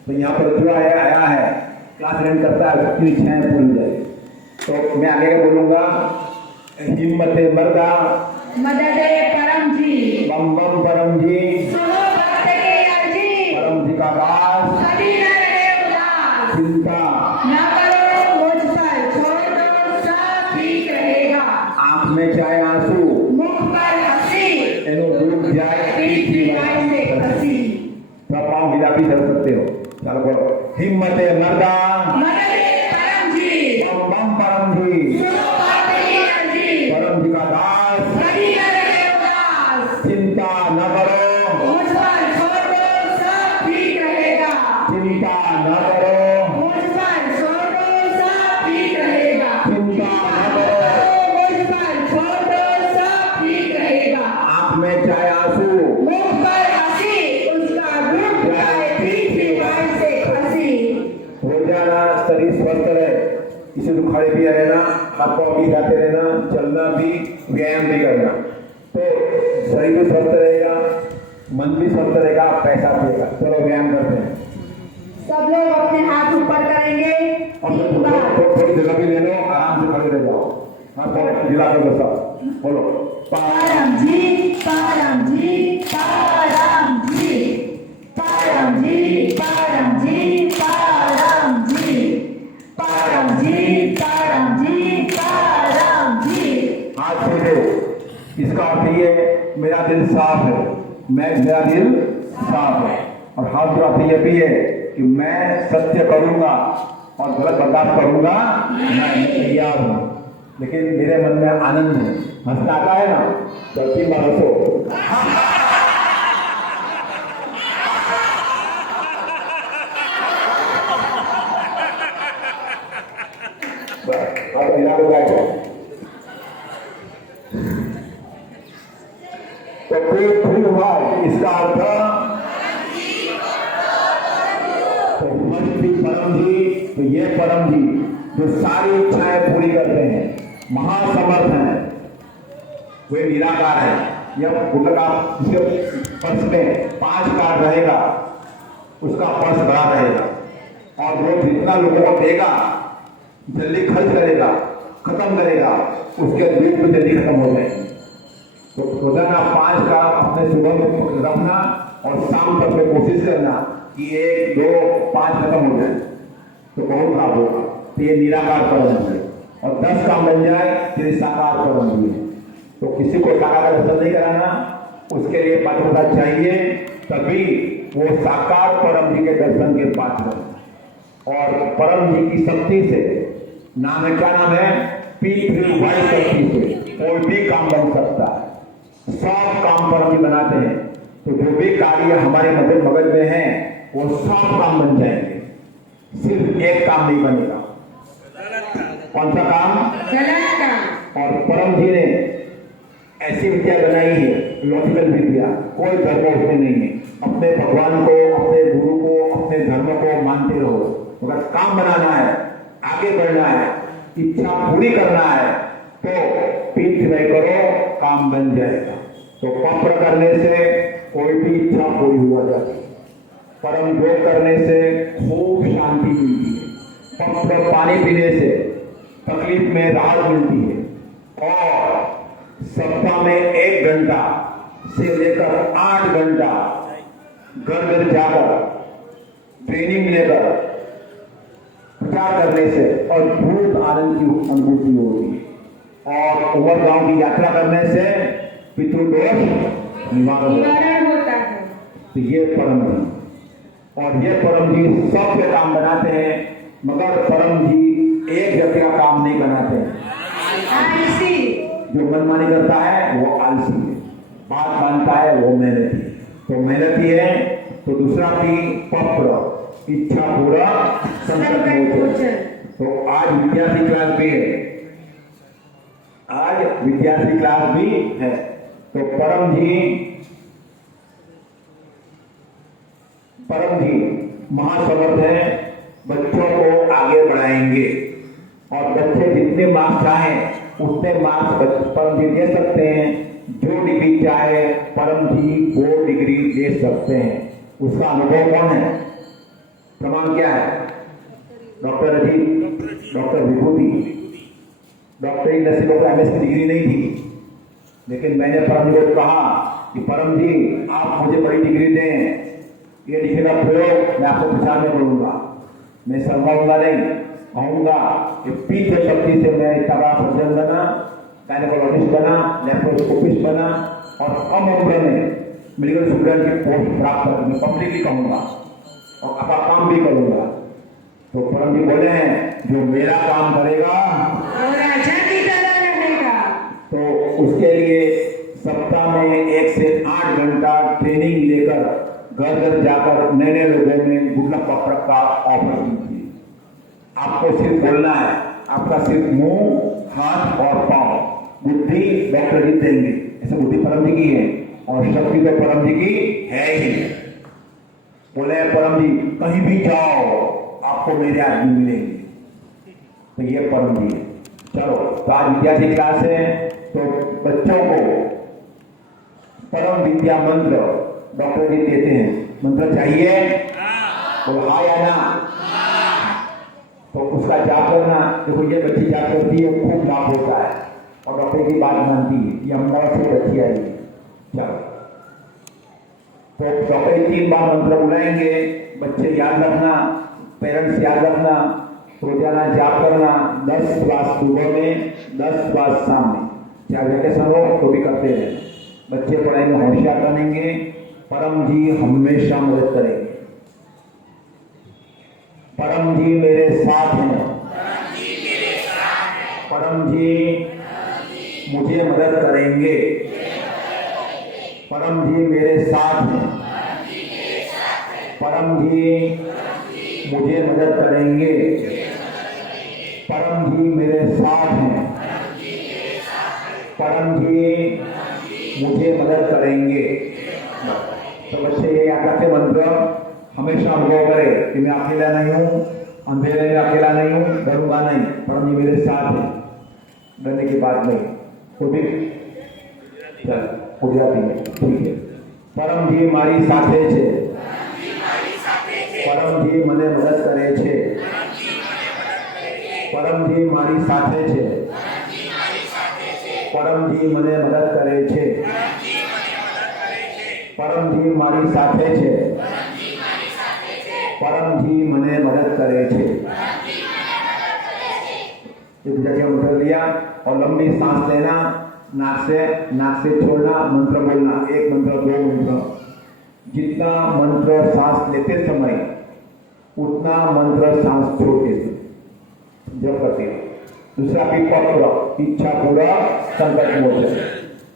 तो यहाँ पर जो आया है क्लास रन करता है, उसकी इच्छाएं पूरी हो जाएगी। तो मैं आगे का बोलूंगा, हिम्मत मर्दा मदद परम जी, बम बम परम जी, सुनो भक्त की अर्जी, परम जी का दास, कभी न रहे उदास, चिंता न करो मुझ पर, छोड़ दो सब ठीक रहेगा। आंख में चाहे आंसू, मुख पर हंसी, एनो डूब जाए P3 से हंसी। पाँव हिला भी कर सकते हो। चलो बोलो, हिम्मत मर्दा मदद परम जी, बम बम परम जी, सुनो भक्त की अर्जी, परम जी का दास, कभी न रहे चिंता न करो, मुझ पर छोड़ दो सब ठीक रहेगा, चिंता न करो, मुझ पर छोड़ दो सब ठीक रहेगा, चिंता न करो। मुझ पर छोड़ दो सब ठीक रहेगा। आंख में चाहे आंसू, मुख पर हंसी, उसका दुख जाए पृथ्वी से हंसी। रोजाना शरीर स्वस्थ रहे, इसे तो खाए भी रहना, हाथ पाँव भी जाते रहना, चलना भी, व्यायाम भी करना, तो शरीर भी स्वस्थ रहेगा, मन भी स्वस्थ रहेगा, पैसा आएगा। चलो व्यायाम करते हैं। सब लोग अपने हाथ ऊपर करेंगे, और 3 बार। थोड़ी जगह भी ले लो, आराम से खड़े रह जाओ, हाथ पाँव हिला के बसा, बोलो परम जी, परम जी, परम जी, परम जी, परम जी, परम जी, परम जी, परम जी, परम जी। हाथ छोड़ो। इसका अर्थ ये मेरा दिल साफ है, मेरा दिल साफ है। और हाथ का अर्थ ये भी है कि मैं सत्य करूंगा और गलत बर्दाश्त करूंगा, मैं तैयार हूं, लेकिन मेरे मन में आनंद है। हंसना आता है ना, तो 3 बार हंसो। बस, अब हिला के बैठो। तो फिर हुआ, इसका अर्थ तो परम जी, तो ये परम जी जो सारी इच्छाएं पूरी करते हैं, महासमर्थ हैं, वे निराकार है। यह गुटका जिसके पर्स में 5 कार्ड रहेगा, उसका पर्स बड़ा रहेगा, और वो जितना लोगों को देगा, जल्दी खर्च करेगा, खत्म करेगा, उसके बीच में जल्दी खत्म हो जाएगी। तो रोजाना 5 का अपने सुबह रखना और शाम तक में कोशिश करना कि 1, 2, 5 खत्म हो जाए, तो बहुत लाभ होगा। तो ये निराकार परम है। और 10 काम बन जाए फिर साकार परम भी है। तो किसी को साकार का दर्शन नहीं कराना, उसके लिए पात्रता चाहिए, तभी वो साकार परम जी के दर्शन के पात्र है। और परम जी की शक्ति से, नाम है, क्या नाम है, P3Y शक्ति से कोई भी काम बन सकता है। सब काम परम जी बनाते हैं। तो जो भी कार्य हमारे मगज में है, वो सब काम बन जाएंगे, सिर्फ एक काम नहीं बनेगा। कौन सा काम? गलत काम। और परम जी ने ऐसी विद्या बनाई है, लॉजिकल विद्या, कोई धर्म उसमें नहीं है। अपने भगवान को, अपने गुरु को, अपने धर्म को मानते रहो। अगर काम बनाना है, आगे बढ़ना है, इच्छा पूरी करना है, तो पीठ नहीं करो, काम बन जाएगा। तो पत्र करने से कोई भी इच्छा पूरी हो जाती है। परम योग करने से खूब शांति मिलती है। पत्र पानी पीने से तकलीफ में राहत मिलती है। और सप्ताह में 1 घंटा से लेकर 8 घंटा घर घर जाकर ट्रेनिंग लेकर प्रचार करने से अद्भुत आनंद की अनुभूति होती है। और उमर गांव की यात्रा करने से पितृदोष निवारण होता है। तो ये परम जी, और ये परम जी सबके काम बनाते हैं, मगर परम जी एक व्यक्ति का काम नहीं बनाते हैं। आलसी। जो मनमानी करता है वो आलसी है, बात मानता है वो मेहनती। तो मेहनती है तो दूसरा भी पत्र, इच्छा पूरा संकट मोचन। तो आज विद्यार्थी क्लास भी है, आज विद्यार्थी क्लास भी है। तो परम जी महासमर्थ है, बच्चों को आगे बढ़ाएंगे। और बच्चे जितने मार्क्स चाहें उतने मार्क्स परम जी दे सकते हैं। जो डिग्री चाहे परम जी वो डिग्री दे सकते हैं। उसका अनुभव कौन है, प्रमाण क्या है? डॉक्टर अजीत, डॉक्टर विभूति, डॉक्टरी नसीबों को MS की डिग्री नहीं थी, लेकिन मैंने परम जी को कहा कि परम जी आप मुझे बड़ी डिग्री दें, ये डिग्री का प्रयोग मैं आपको प्रचार में करूंगा, मैं समझाऊंगा नहीं, कहूंगा कि पीठ शक्ति से मैं इतना बड़ा सर्जन बना, गायनेकोलॉजिस्ट बना, लैप्रोस्कोपिस्ट बना, और कम उम्र में मेडिकल स्टूडेंट की पोस्ट प्राप्त कर, मैं पब्लिकली कहूंगा और आपका काम भी करूंगा। तो परम जी बोले हैं जो मेरा काम करेगा और राजा की तरह रहेगा। तो उसके लिए सप्ताह में 1 से 8 घंटा ट्रेनिंग लेकर घर घर जाकर नए नए लोगों में गुल्लक पकड़ का ऑफर कीजिए। आपको सिर्फ बोलना है, आपका सिर्फ मुंह, हाथ और पांव, बुद्धि डॉक्टर जी देंगे। ऐसे बुद्धि परम जी की है और शक्ति तो परम जी की है ही। बोले परम जी कहीं भी जाओ आपको मेरे आदमी मिलेंगे, तो ये परम जी है। चलो, तो आज विद्यार्थी क्लास है, तो बच्चों को परम विद्या मंत्र डॉक्टर जी देते हैं। मंत्र चाहिए तो हाँ या ना, तो उसका जाप करना। देखो ये बच्ची जाप करती है, खूब लाभ होता है और डॉक्टर की बात मानती है। ये अहमदाबाद से बच्ची आई है। चलो, तो डॉक्टर 3 बार मंत्र बुलाएंगे, बच्चे याद रखना, पेरेंट्स याद रखना, रोजाना जाप करना। 10 क्लास सुबह में, 10 क्लास शाम में, चाहे वैकेशन हो तो भी करते रहे। बच्चे पढ़ाई में होशियार बनेंगे, परम जी हमेशा मदद करेंगे। परम जी मेरे साथ हैं, परम जी मुझे मदद करेंगे, परम जी मेरे साथ हैं, परम जी मुझे मदद करेंगे, परम जी मेरे साथ हैं, परम जी मुझे मदद करेंगे। तो बच्चे ये याद रखे मंत्र, हमेशा अनुभव करे कि मैं अकेला नहीं हूँ, अंधेरे में अकेला नहीं हूँ, डरूंगा नहीं, परम जी मेरे साथ है। डरने की बात नहीं, तो भी चल हो जाती है, ठीक है। परम जी मारी साथे छे, परम जी મને મદદ કરે છે, પરમ जी મારી સાથે છે, પરમ जी મને મદદ કરે છે, પરમ जी મારી સાથે છે, परम जी મને मदद करे छे। एक जगह मंत्र लिया और लंबी सांस लेना, नाक से छोड़ना, मंत्र बोलना, 1 मंत्र 2 मंत्र। जितना मंत्र सांस लेते समय उतना मंत्र सांस छोड़ते समय जब करते हो। दूसरा विपक्र, इच्छा पूरा संकट मोचन।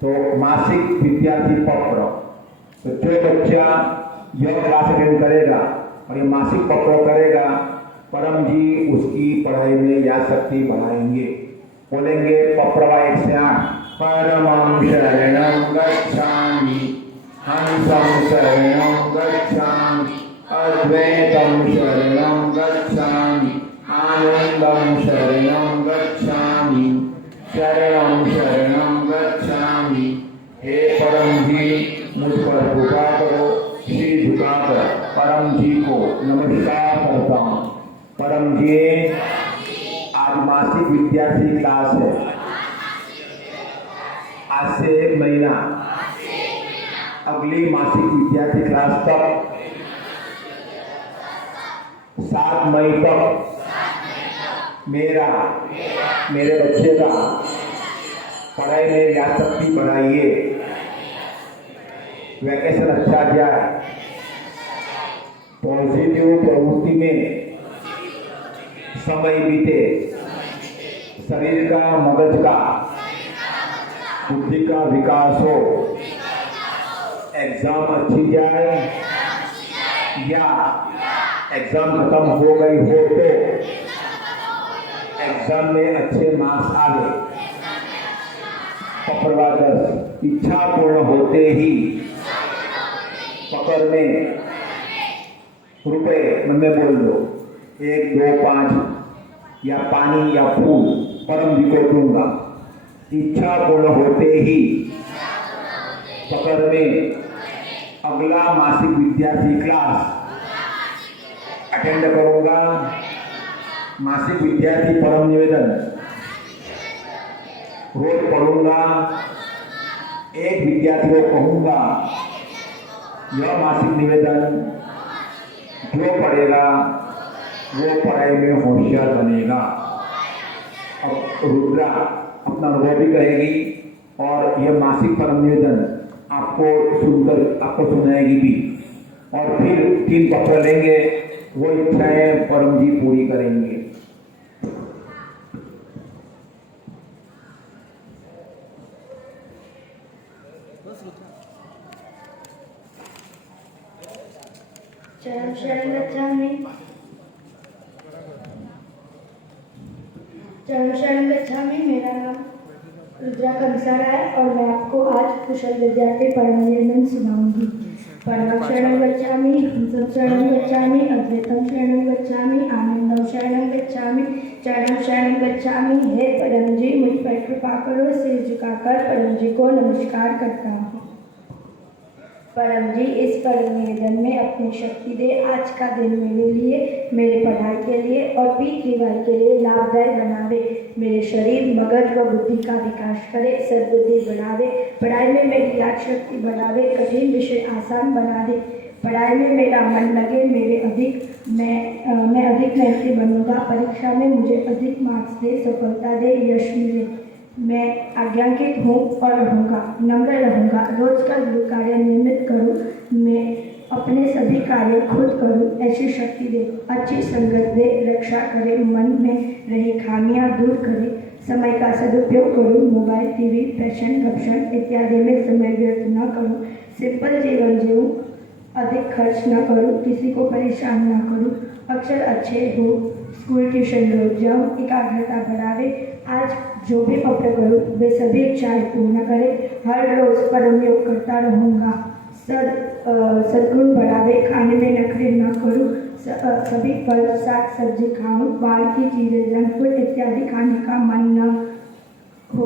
तो मासिक विद्यार्थी पक्र, तो जो बच्चा यह क्लास अटेंड करेगा और ये मासिक पक्र करेगा, परम जी उसकी पढ़ाई में याद शक्ति बढ़ाएंगे। बोलेंगे पप्रवा 1 से 8, परमं शरणं गच्छामि, हंसं शरणं गच्छामि, अद्वैतं शरणं गच्छामि, आनंदं शरणं गच्छामि, शरणं शरणं गच्छामि। हे परम जी मुझ पर कृपा करो। श्री झुकाकर परम जी को नमस्कार करता हूँ। परम जी आज मासिक विद्यार्थी क्लास है, आज से 1 महीना, अगली मासिक विद्यार्थी क्लास तक 7 मई तक मेरे बच्चे का पढ़ाई में याद शक्ति बढ़ाइए। वैकेशन अच्छा जाए, पॉजिटिव प्रवृत्ति में समय बीते, शरीर का, मगज का, बुद्धि का विकास हो, एग्जाम अच्छी जाए या एग्जाम खत्म हो गई हो तो एग्जाम में अच्छे मार्क्स आए। पकड़वा 10, इच्छा पूर्ण होते ही पकड़ में रुपए मन में बोल दो, 1 2 5 या पानी या फूल परम जी को दूंगा। इच्छा पूर्ण होते ही पकड़ में अगला मासिक विद्यार्थी क्लास अटेंड करूंगा। मासिक विद्यार्थी परम निवेदन रोज पढ़ूंगा। एक विद्यार्थी को कहूंगा यह मासिक निवेदन जो पढ़ेगा वो पढ़ाई में होशियार बनेगा। अब रुद्रा अपना अनुभव भी कहेगी और यह मासिक परम निवेदन आपको सुनाएगी भी। और फिर 3 पत्र लेंगे, वो इच्छाएं परम जी पूरी करेंगे। चरण शरण गच्छामि। चरण शरण गच्छामि। मेरा नाम रुद्रा कंसारा है और मैं आपको आज कुशल विद्यार्थी परम नियमन सुनाऊंगी। परम शरणं गच्छामि, हंसं शरणं गच्छामि, अद्वैतं शरणं गच्छामि, आनंदं शरणं गच्छामि, चरणं शरणं गच्छामि। हे परम जी, मुझ पर कृपा करो। सिर झुकाकर परम जी को नमस्कार करता हूँ। परम जी, इस परम निवेदन में अपनी शक्ति दे। आज का दिन मेरे लिए, मेरे पढ़ाई के लिए और पीठ रिवाई के लिए लाभदायक बनावे। मेरे शरीर, मगज व बुद्धि का विकास करे, सद्बुद्धि बढ़ावे। पढ़ाई में मेरी याद शक्ति बढ़ावे, कठिन विषय आसान बना दे। पढ़ाई में मेरा मन लगे, मैं अधिक मेहनती बनूंगा। परीक्षा में मुझे अधिक मार्क्स दे, सफलता दे, यश मिले। मैं आज्ञाकित हूँ और रहूँगा, नम्र रहूँगा। रोज का गृह कार्य नियमित करूँ, मैं अपने सभी कार्य खुद करूँ। ऐसी शक्ति दे, अच्छी संगत दे, रक्षा करे, मन में रही खामियाँ दूर करे। समय का सदुपयोग करूँ, मोबाइल, टीवी, फैशन, गपशप इत्यादि में समय व्यर्थ न करूँ। सिंपल जीवन जीऊँ, अधिक खर्च न करूँ, किसी को परेशान न करूँ। अक्षर अच्छे हो, स्कूल ट्यूशन रोज जाऊँ, एकाग्रता बढ़ावे। आज जो भी पत्र करूँ वे सभी इच्छाएं पूर्ण करें। हर रोज परम योग करता रहूँगा। सद्गुण बढ़ावे, खाने में नखरे न करूँ। सभी फल, साग सब्जी खाऊँ। बाहर की चीज़ें, जंक फूड इत्यादि खाने का मन न हो।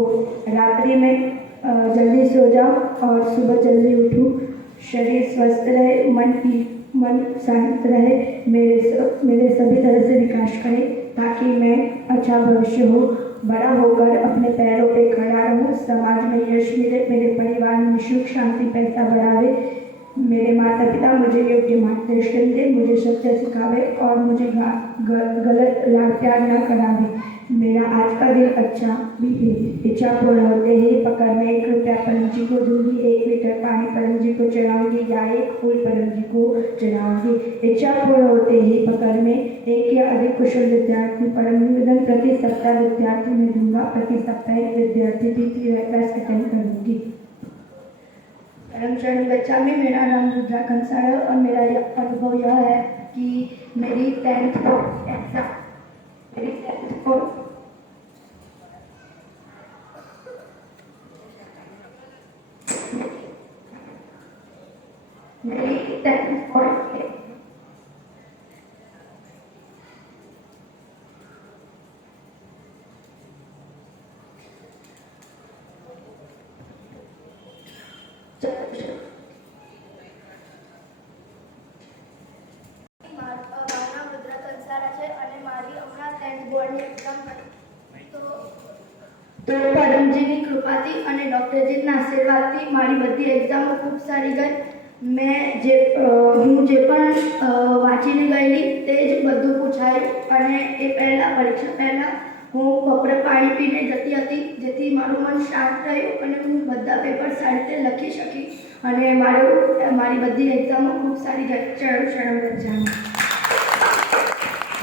रात्रि में जल्दी सो जाऊँ और सुबह जल्दी उठूँ। शरीर स्वस्थ रहे, मन शांत रहे। मेरे सभी तरह से विकास करे ताकि मैं अच्छा भविष्य हो। बड़ा होकर अपने पैरों पे खड़ा रहूं, समाज में यश मिले, मेरे परिवार में सुख शांति पैसा बढ़ावे। मेरे माता पिता मुझे योग्य मार्गदर्शन दे, मुझे सत्य सिखावे और मुझे गलत लाड प्यार न करावे। मेरा आज का दिन अच्छा बीते। इच्छा पूर्ण होते ही पकड़ में 1 रुपया परम जी को दूंगी, 1 लीटर पानी परम जी को चढ़ाऊंगी या 1 फूल परम जी को चढ़ाऊंगी। इच्छा पूर्ण होते ही पकड़ में 1 या अधिक कुशल विद्यार्थी परम निवेदन प्रति सप्ताह विद्यार्थी में दूंगा। प्रति सप्ताह 1 विद्यार्थी भी क्लास अटेंड करूंगी। परम शरण गच्छामि। मेरा नाम रुद्रा कंसारा है और मेरा अनुभव यह है कि मेरी 10th बोर्ड एग्जाम मेरी 10th बोर्ड તો પરમજીની કૃપાથી અને ડૉક્ટરજીના આશીર્વાદથી મારી બધી એક્ઝામો ખૂબ સારી ગઈ. હું જે પણ વાંચીને ગયેલી તે જ બધું પૂછાયું અને એ પહેલાં પરીક્ષા પહેલાં હું બપોરે પાણી પીને જતી હતી જેથી મારું મન શાંત રહ્યું અને હું બધા પેપર સારી રીતે લખી શકી અને મારી બધી એક્ઝામો ખૂબ સારી ગઈ. શરણ ગચ્છામિ.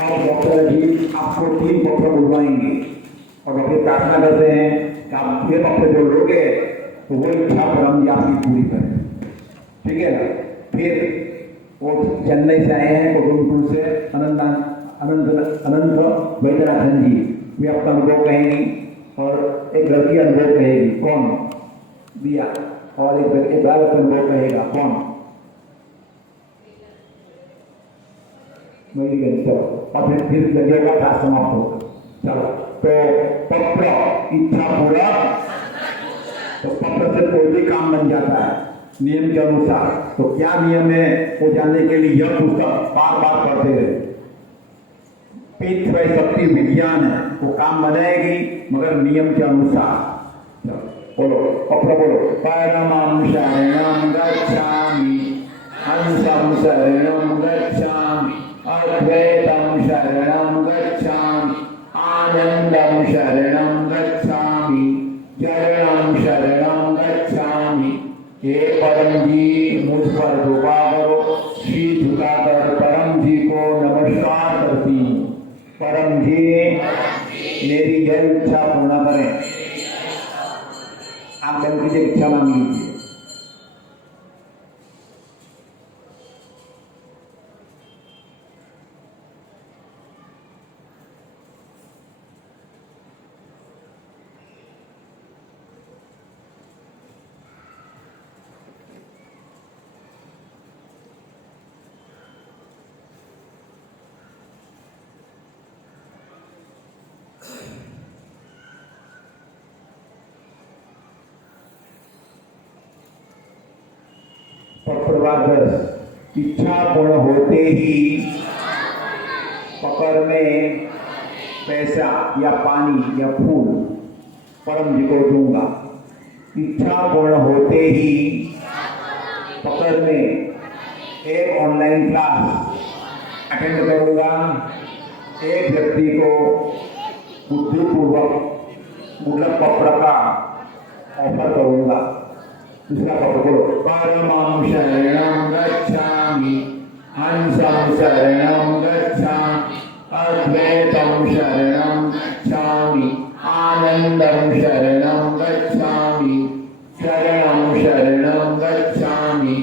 और डॉक्टर जी आपको 3 पत्र बुलवाएंगे और डॉक्टर प्रार्थना करते हैं कि आप ये पत्र जो लोगे तो वो इच्छा परम जी आपकी पूरी करें, ठीक है ना। फिर वो चेन्नई से आए हैं, कोडुमपुर से अनंत वैद्यनाथन जी वे अपना अनुभव कहेंगी और एक लड़की अनुभव कहेगी, कौन दिया, और एक बालक अनुभव कहेगा, कौन चलो, और फिर लगे का क्लास समाप्त होगा। चलो तो पत्र इच्छा पूरा, तो पत्र से कोई भी काम बन जाता है नियम के अनुसार। तो क्या नियम है वो जानने के लिए यह पुस्तक बार बार पढ़ते रहे। पीठ शक्ति विज्ञान है, वो काम बनाएगी मगर नियम के अनुसार। बोलो पत्र बोलो। परमं शरणं गच्छामि, हंसं शरणं गच्छामि, अद्वैतं शरणं गच्छामि, आनंदं शरणं गच्छामि, चरणं शरणं गच्छामि। हे परम जी मुझ पर कृपा करो। श्री झुकाकर परम जी को नमस्कार करती हूँ। परम जी मेरी यह इच्छा पूर्ण करें। आप जब मुझे इच्छा मांग लीजिए। पूर्वाग्रह इच्छा पूर्ण होते ही पकड़ में पैसा या पानी या फूल परम जी को दूंगा। इच्छा पूर्ण होते ही पकड़ में एक ऑनलाइन क्लास अटेंड करूंगा। एक व्यक्ति को बुद्धिपूर्वक गुल्लक पत्र का ऑफर करूंगा। दूसरा पकड़ो, परमं शरणं गच्छामि, हंसं शरणं गच्छामि, अद्वैतं शरणं गच्छामि, आनंदं शरणं गच्छामि, शरणं शरणं गच्छामि।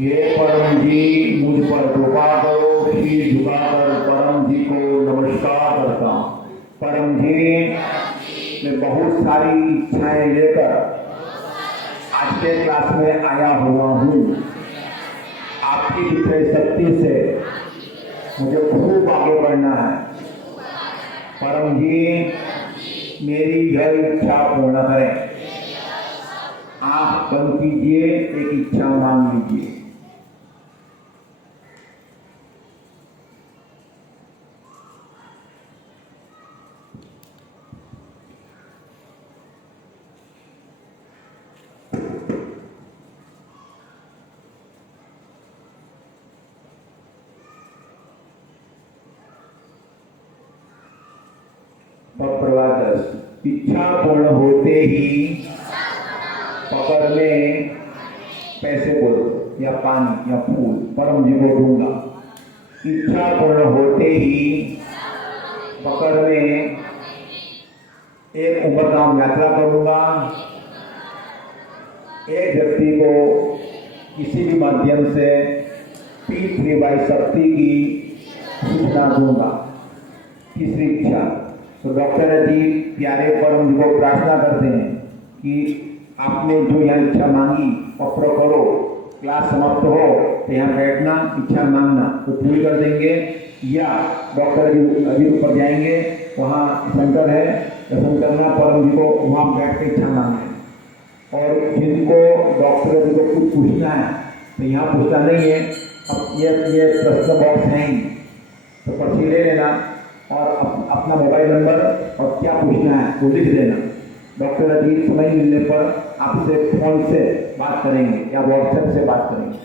हे परम जी, मुझ पर कृपा करो। शीश झुकाकर परम जी को नमस्कार करता हूँ। परम जी, मैं बहुत सारी इच्छाएं लेकर आज के क्लास में आया हुआ हूँ। आपकी दिव्य शक्ति से मुझे खूब आगे बढ़ना है। परम जी, मेरी यह इच्छा पूर्ण करें। आप बंद कीजिए, एक इच्छा मांग लीजिए। प्रवादस इच्छा पूर्ण होते ही पकड़ में पैसे को या पानी या फूल परम जी को दूंगा। इच्छा पूर्ण होते ही पकड़ में एक उम्रगाम यात्रा करूंगा। एक व्यक्ति को किसी भी माध्यम से P3Y शक्ति की सूचना दूंगा। तीसरी इच्छा, तो डॉक्टर अजीत प्यारे परम जी को प्रार्थना करते हैं कि आपने जो यहाँ इच्छा मांगी और पूरा करो। क्लास समाप्त हो तो यहाँ बैठना, इच्छा मांगना तो पूरी कर देंगे, या डॉक्टर अजीत ऊपर जाएंगे, वहाँ सेंटर है, दर्शन करना परम जी को, वहाँ बैठ के इच्छा मांगना। और जिनको डॉक्टर जी को कुछ पूछना है तो यहाँ पूछना नहीं है। अब ये प्रश्न बॉक्स है ही, तो पर्ची ले लेना और अपना मोबाइल नंबर और क्या पूछना है वो लिख देना। डॉक्टर अजीत समय मिलने पर आपसे फोन से बात करेंगे या व्हाट्सएप से बात करेंगे।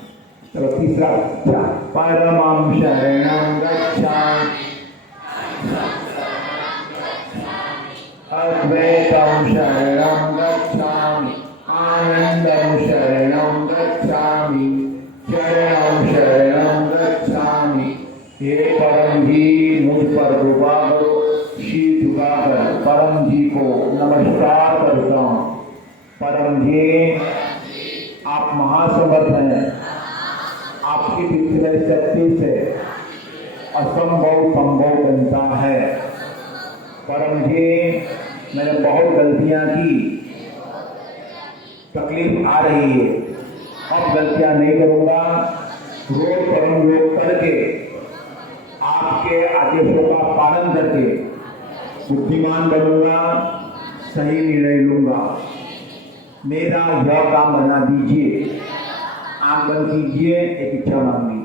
चलो तीसरा इच्छा, परमं शरणं गच्छामि, अद्वैतं शरणं गच्छामि, आनंदं शरणं गच्छामि, शरणं शरणं गच्छामि। हे परम जी, मुझ पर कृपा करो। शीश झुकाकर परम जी को नमस्कार करता हूँ। परम जी, आप महासमर्थ हैं। आपकी दिव्य शक्ति से असंभव संभव बनता है। परम जी, मैंने बहुत गलतियां की, तकलीफ आ रही है, अब गलतियां नहीं करूंगा। रोज परम योग करके आपके आदेशों का पालन करके बुद्धिमान बनूंगा, सही निर्णय लूंगा। मेरा यह काम बना दीजिए। आंख बंद कीजिए, एक इच्छा मांग लीजिए।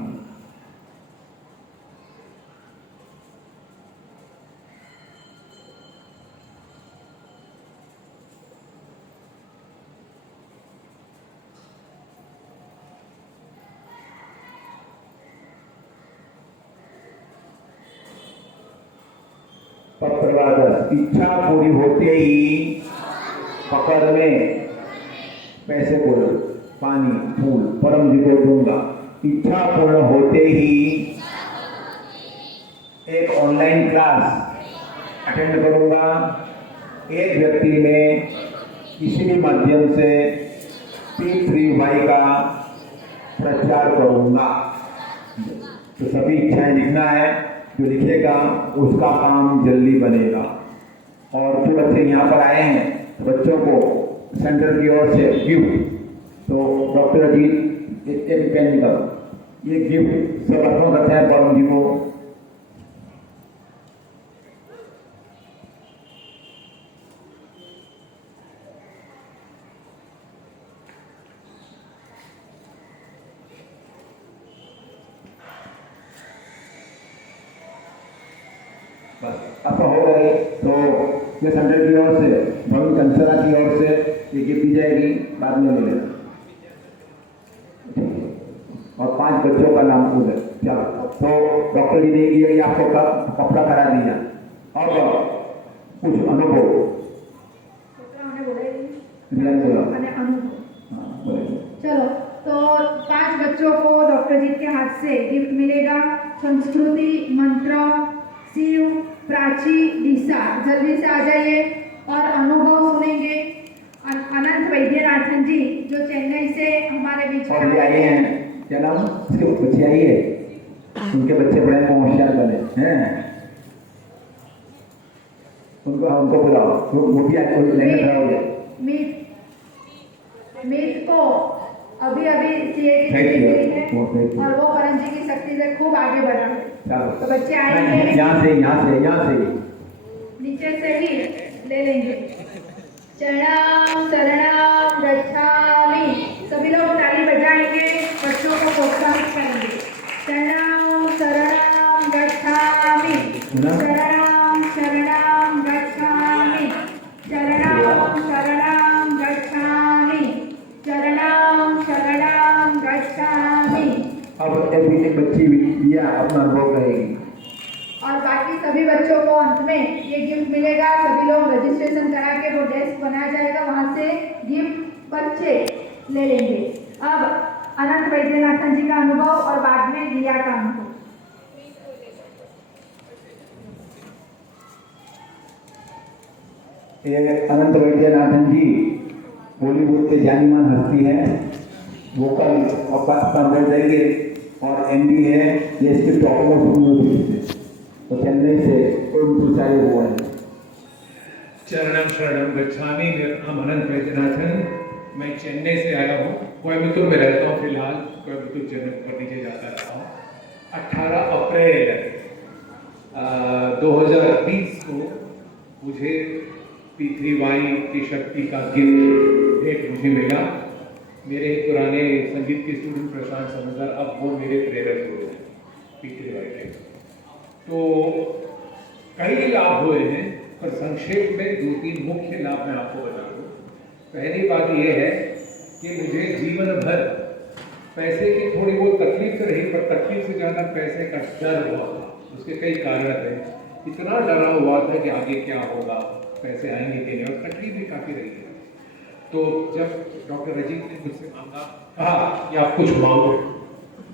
पत्रवादस इच्छा पूरी होते ही पकड़ में पैसे को पानी फूल परम जी को दूंगा। इच्छा पूर्ण होते ही एक ऑनलाइन क्लास अटेंड करूंगा। एक व्यक्ति में किसी भी माध्यम से P3Y का प्रचार करूंगा। तो सभी इच्छाएं लिखना है, जो लिखेगा उसका काम जल्दी बनेगा। और जो बच्चे यहाँ पर आए हैं बच्चों को सेंटर की ओर से गिफ्ट, तो डॉक्टर अजीत एक पेन निकालो, ये गिफ्ट सब अर्पण करते हैं परम जी को। बस अब हो गए तो ये सेंटर की ओर से भवन कंसरा की ओर से ये गिफ्ट दी जाएगी, बाद में ले लेना। और 5 बच्चों का नाम उधर चलो। तो डॉक्टर जी ने ये आपको कपड़ा करा दिया और कुछ अनुभव चलो, तो 5 बच्चों को डॉक्टर जी के हाथ से गिफ्ट मिलेगा। संस्कृति, मंत्र, शिव, प्राची, दिशा, जल्दी से आ जाइए और अनुभव सुनेंगे। अनंत वैद्यनाथन जी जो चेन्नई से हमारे बीच और ये आए हैं, क्या नाम इसके बच्चे आई है, उनके बच्चे बड़े होशियार बने हैं, उनको बुलाओ, वो भी आपको लेने खड़े मीत को अभी सीए की डिग्री मिली है और वो परम जी की शक्ति से खूब आगे बढ़ा है। तो बच्चे आएंगे यहाँ से नीचे से ही ले लेंगे। चरणम शरणम गच्छामि, सभी लोग ताली बजाएंगे, बच्चों को प्रोत्साहित करेंगे। शरणम शरणम गच्छामि, शरणम शरणम गच्छामि, शरणम शरणम गच्छामि, शरणम शरणम गच्छामि। अब एक बच्ची दिया अपना अनुभव कहेगी और बाकी सभी बच्चों को अंत में ये गिफ्ट मिलेगा। सभी लोग रजिस्ट्रेशन करा के वो डेस्क बनाया जाएगा, वहां से गिफ्ट बच्चे ले लेंगे। अब अनंत वैद्यनाथन जी का अनुभव और बाद में दिया का अनुभव। ये अनंत वैद्यनाथन जी बॉलीवुड के जानीमान हस्ती है, वोकल और देंगे और MD है ये इसके टॉप यूनिवर्सिटी से, तो चेन्नई से प्रचारित हुआ है। चरणम शरणम गच्छामि। मेरा नाम अनंत वैद्यनाथन, मैं चेन्नई से आया हूँ, कोयम्बतूर में रहता हूँ फिलहाल, कोयम्बतूर जनरल पर नीचे जाता रहा हूँ। 18 अप्रैल 2020 को मुझे P3Y की शक्ति का गिफ्ट भेंट मुझे मिला। मेरे पुराने संगीत के स्टूडेंट प्रशांत समझदार अब वो मेरे प्रेरक हुए हैं P3Y के। तो कई लाभ हुए हैं, पर संक्षेप में 2-3 मुख्य लाभ मैं आपको बता दूं। पहली बात यह है कि मुझे जीवन भर पैसे की थोड़ी बहुत तकलीफ तो रही, पर तकलीफ से ज़्यादा पैसे का डर हुआ था। उसके कई कारण थे, इतना डरा हुआ था कि आगे क्या होगा, पैसे आएंगे कि नहीं, और तकलीफ भी काफ़ी रही है। तो जब डॉक्टर रजीत ने मुझसे मांगा, कि आप कुछ मांगो,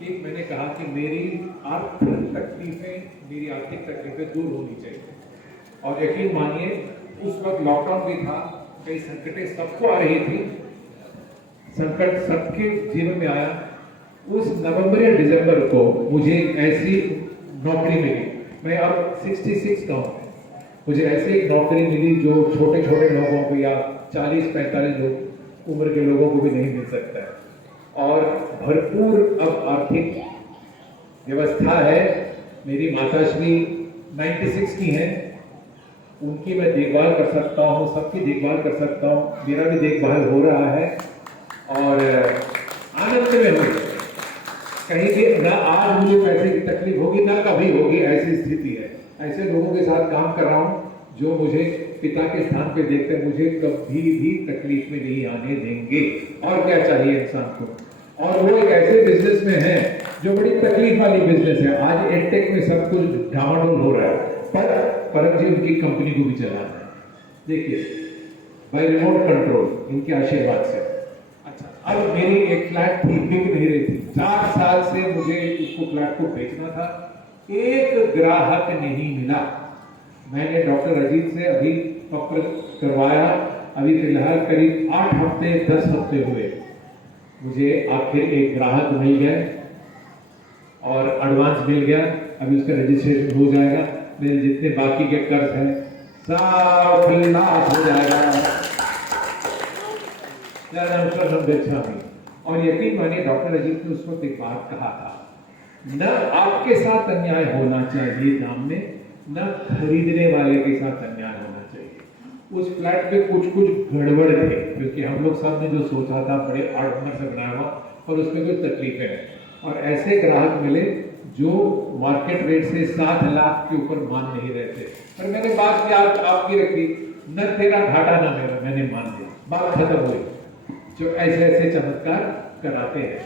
एक मैंने कहा कि मेरी आर्थिक तकलीफें दूर होनी चाहिए। और यकीन मानिए उस वक्त लॉकडाउन भी था, कई संकटें सबको आ रही थी, संकट सबके जीवन में आया। उस नवंबर या दिसंबर को मुझे ऐसी नौकरी मिली, मैं अब 66 का हूँ, मुझे ऐसी एक नौकरी मिली जो छोटे छोटे लोगों को या 40-45 लोग उम्र के लोगों को भी नहीं मिल सकता है। और भरपूर अब आर्थिक व्यवस्था है। मेरी माताश्री 96 की हैं, उनकी मैं देखभाल कर सकता हूँ, सबकी देखभाल कर सकता हूँ, मेरा भी देखभाल हो रहा है और आनंद में हूँ। कहीं भी ना आज मुझे पैसे की तकलीफ होगी ना कभी होगी, ऐसी स्थिति है। ऐसे लोगों के साथ काम कर रहा हूँ जो मुझे पिता के स्थान पे देखते हैं, मुझे कभी भी तकलीफ में नहीं आने देंगे। और क्या चाहिए इंसान को। और वो एक ऐसे बिजनेस में है जो बड़ी तकलीफ वाली बिजनेस है। आज एडटेक में सब कुछ डामाडोल हो रहा है, पर परम जी उनकी कंपनी को भी चलाना है। देखिए बाय रिमोट कंट्रोल, इनके आशीर्वाद से। अच्छा, अब मेरी एक फ्लैट थी, बिक नहीं रही थी, 4 साल से मुझे उसको फ्लैट को बेचना था, एक ग्राहक नहीं मिला। मैंने डॉक्टर अजीत से अभी पत्र करवाया, अभी फिलहाल करीब 8 हफ्ते 10 हफ्ते हुए, मुझे आखिर एक ग्राहक मिल गया और एडवांस मिल गया। अभी उसका रजिस्ट्रेशन हो जाएगा, मेरे जितने बाकी के कर्ज हैं सब खिलाफ हो जाएगा। और यकीन मानिए डॉक्टर अजीत ने उस वक्त एक बात कहा था, न आपके साथ अन्याय होना चाहिए दाम में, न खरीदने वाले के साथ अन्याय होना चाहिए। उस फ्लैट पे कुछ गड़बड़ थे, क्योंकि हम लोग सब ने जो सोचा था बड़े आडंबर से बनाया हुआ, और उसमें कुछ तकलीफें हैं। और ऐसे ग्राहक मिले जो मार्केट रेट से 7 लाख के ऊपर मान नहीं रहे थे। पर मैंने बात आपकी रखी, न तेरा घाटा ना मेरा, मैंने मान लिया, बात खत्म हुई। जो ऐसे ऐसे चमत्कार कराते हैं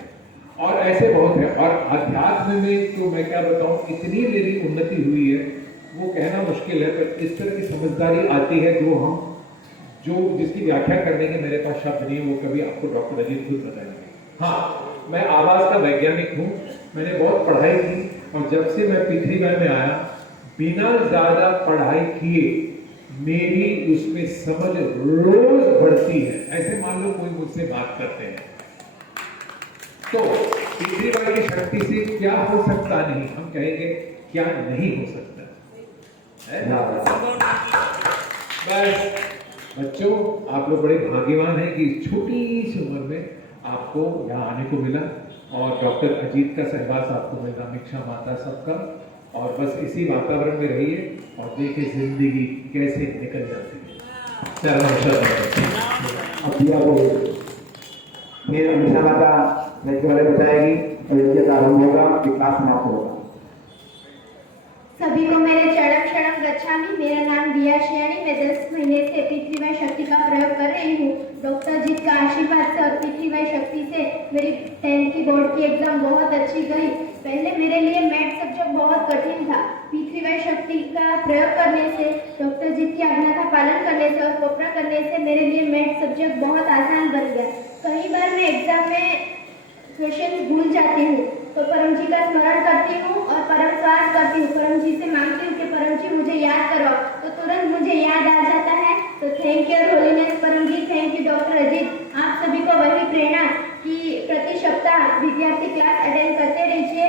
और ऐसे बहुत है। और अध्यात्म में तो मैं क्या बताऊं, इतनी मेरी उन्नति हुई है वो कहना मुश्किल है, पर इस तरह की समझदारी आती है जो जिसकी व्याख्या करने के मेरे पास शब्द नहीं है, वो कभी आपको डॉक्टर अजीत खुद बताएंगे। हाँ, मैं आवाज का वैज्ञानिक हूँ, मैंने बहुत पढ़ाई की और जब से मैं पृथ्वी में आया, बिना ज्यादा पढ़ाई किए मेरी उसमें समझ रोज बढ़ती है। ऐसे मान लो कोई मुझसे बात करते हैं तो पृथ्वी की शक्ति से क्या हो सकता नहीं, हम कहेंगे क्या नहीं हो सकता है ना। बस बच्चों, आप लोग बड़े भाग्यवान हैं कि इस छोटी सी उम्र में आपको यहाँ आने को मिला और डॉक्टर अजीत का सहवास आपको मिला, अमीक्षा माता सबका। और बस इसी वातावरण में रहिए और देखिए जिंदगी कैसे निकल जाती है। फिर अमीक्षा माता यज्ञ वाले बताएगी और यज्ञ का आरंभ होगा, विकास समाप्त होगा। सभी को मेरे चरण शरणम गच्छामि। मेरा नाम दिया शियानी, मैं 10 महीने से पृथ्वी शक्ति का प्रयोग कर रही हूँ। डॉक्टर जीत का आशीर्वाद से और पृथ्वी शक्ति से मेरी 10th की बोर्ड की एग्जाम बहुत अच्छी गई। पहले मेरे लिए मैथ सब्जेक्ट बहुत कठिन था। पृथ्वी शक्ति का प्रयोग करने से, डॉक्टर जीत की आज्ञा का पालन करने से और कोपरा करने से मेरे लिए मैथ सब्जेक्ट बहुत आसान बन गया। कई बार मैं एग्जाम में क्वेश्चन भूल जाती हूँ तो परम जी का स्मरण करती हूँ और परम श्वास करती हूँ। परम जी से मांगती हूँ कि परम जी मुझे याद करवाओ, तो तुरंत मुझे याद आ जाता है। तो थैंक यू होलीनेस परम जी, थैंक यू डॉक्टर अजीत। आप सभी को वही प्रेरणा कि प्रति सप्ताह विद्यार्थी क्लास अटेंड करते रहिए,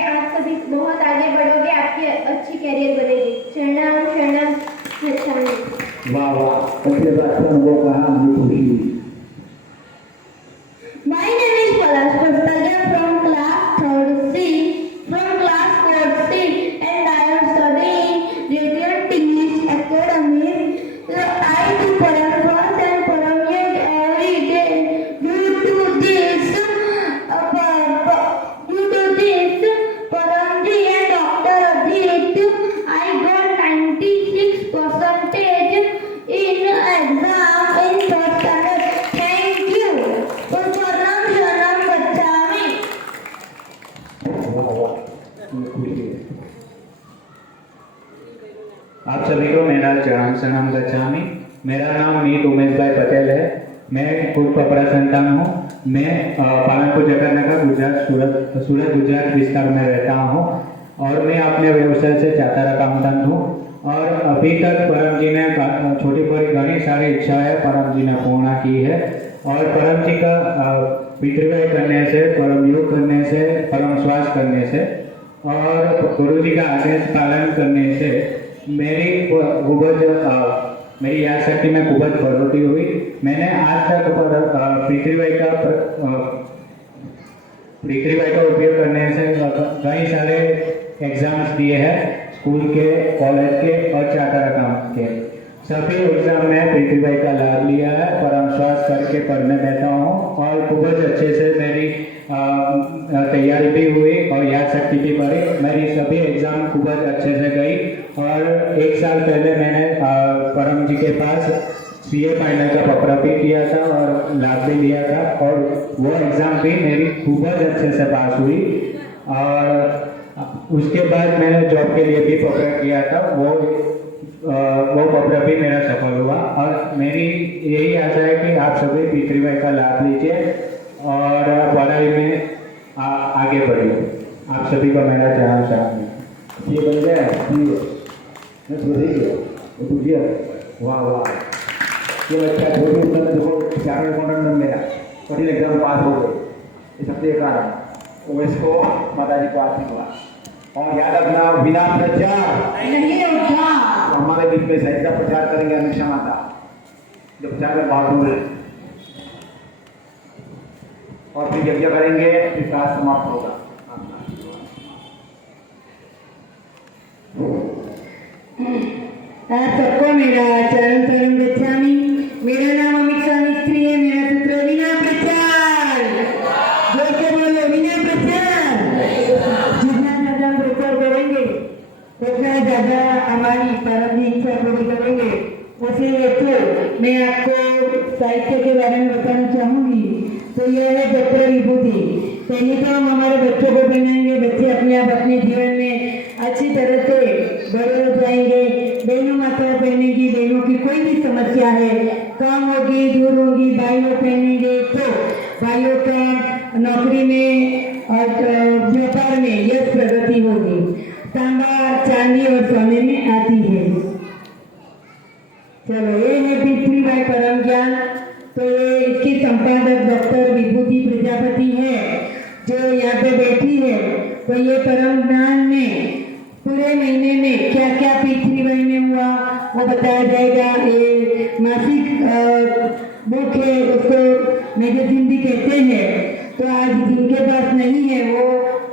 आप सभी बहुत आगे बढ़ोगे, आपकी अच्छी कैरियर बनेगी। शरणम शरणम गच्छामि। वाह वाह, सबसे अच्छा अनुभव कहा, मुझे खुशी हुई। My name is Palash Prasad from class 3rd C, from class 4th C, and I am studying Radiant English Academy. I do Param Fast and Param Yog every day. Due to this, Param Ji and Dr. Ajit, I got 96% in exam in 3rd standard. Thank you. आप सभी को मेरा चरण शरणम गच्छामि। मेरा नाम मीत उमेश भाई पटेल है। मैं खुद कपड़ा संतान हूँ। मैं पालनपुर जगन्नाथ गुजरात सूरत गुजरात विस्तार में रहता हूँ और मैं अपने व्यवसाय से चार्टर अकाउंटेंट हूँ। और अभी तक परम जी ने छोटी बड़ी घनी सारी इच्छाएं परम जी ने पूर्ण की है। और परम जी का पितृव्यय करने से, परम योग करने से, परम श्वास करने से और गुरु जी का आदेश पालन करने से मेरी याद शक्ति में खूब बढ़ोतरी हुई। मैंने आज तक पितृव्यय का उपयोग करने से कई सारे एग्जाम्स दिए हैं, स्कूल के, कॉलेज के और चार्टर अकाउंट के। सभी एग्जाम में पृथ्वी का लाभ लिया है, परम श्वास करके पढ़ने बैठा हूँ और खूब अच्छे से मेरी तैयारी भी हुई और याद शक्ति भी बढ़ी। मेरी सभी एग्जाम खूब अच्छे से गई और 1 साल पहले मैंने परम जी के पास CA फाइनल का पकड़ा भी किया था और लाभ भी लिया था और वो एग्ज़ाम भी मेरी खूब अच्छे से पास हुई। और उसके बाद मैंने जॉब के लिए भी पकड़ा किया था, वो पकड़ा भी मेरा सफल हुआ। और मेरी यही आशा है कि आप सभी पृथ्वी का लाभ लीजिए और पढ़ाई में आगे बढ़िए। आप सभी को मेरा चरण शरणम। ये बन गया, मैं सोच रही वाह वाह, ये बच्चा छोटी उम्र में देखो चार्टर्ड अकाउंटेंट बन गया, कठिन एग्जाम पास हो गए। ये सबसे कारण ओवैस को माता जी को आशीर्वाद। और याद रखना, बिना प्रचार नहीं होगा। हमारे बीच में सही का प्रचार करेंगे अमीक्षा माता, जो प्रचार में बहादुर है, और फिर यज्ञ करेंगे, फिर क्लास समाप्त होगा। आप सबको मेरा चरण शरणम गच्छामि। मेरा नाम अमीक्षा मिस्त्री है। मेरा सूत्र बिना प्रचार, जोर के बोलो, बिना प्रचार। हमारी परम जी इच्छा पूरी करेंगे। उसे हेतु मैं आपको साहित्य के बारे में बताना चाहूंगी। तो यह है डॉक्टर विभूति। पहले तो हम हमारे बच्चों को पहनाएंगे, बच्चे अपने आप अपने जीवन में अच्छी तरह से बड़े हो जाएंगे। बहनों माताओं पहनेगी, बहनों की कोई भी समस्या है कम होगी, दूर होगी। भाइयों पहनेंगे तो भाइयों का नौकरी में और व्यापार में यश प्रगति होगी। तांबा चांदी और सोने में आती है। चलो, ये है पृथ्वीबाई परम ज्ञान। तो ये इसकी संपादक डॉक्टर विभूति प्रजापति है जो यहाँ पे बैठी है। तो ये परम ज्ञान में पूरे महीने में क्या क्या पृथ्वीबाई में हुआ वो बताया जाएगा। ये मासिक बुक है, उसको मैगजीन भी कहते हैं। तो आज जिनके पास नहीं है वो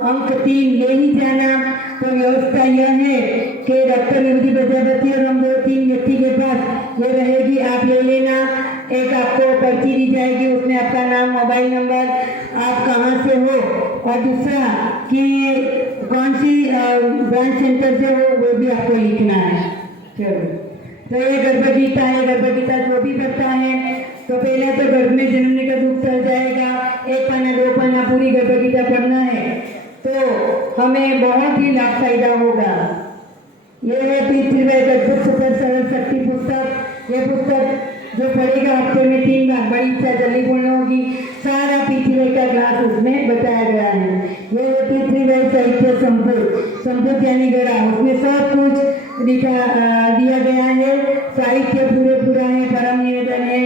अंक 3 ले ही जाना। तो व्यवस्था यह है कि डॉक्टर विभूति प्रजापति और हम 2-3 व्यक्ति के पास ये रहेगी, आप ले लेना। एक आपको पर्ची दी जाएगी, उसमें आपका नाम, मोबाइल नंबर, आप कहाँ से हो और दूसरा कि कौन सी ब्रांच सेंटर से हो वो भी आपको लिखना है। चलो, तो ये गर्भगीता है। गर्भगीता जो भी पढ़ता है तो पहले तो गर्भ में जन्मने का दुख चल जाएगा। 1 पन्ना 2 पन्ना पूरी गर्भगीता पढ़ना है तो हमें बहुत ही लाभ फायदा होगा। यह है पृथ्वीबाई अद्भुत सुपर सरल शक्ति पुस्तक। यह पुस्तक जो पढ़ेगा हफ्ते में 3 बार, बड़ी इच्छा जल्दी पूर्ण होगी। सारा पृथ्वीबाई का क्लास उसमें बताया गया है। यह है पृथ्वीबाई साहित्य संपुट यानी गड़ा, उसमें सब कुछ दिया गया है। साहित्य पूरा है, परम निवेदन है,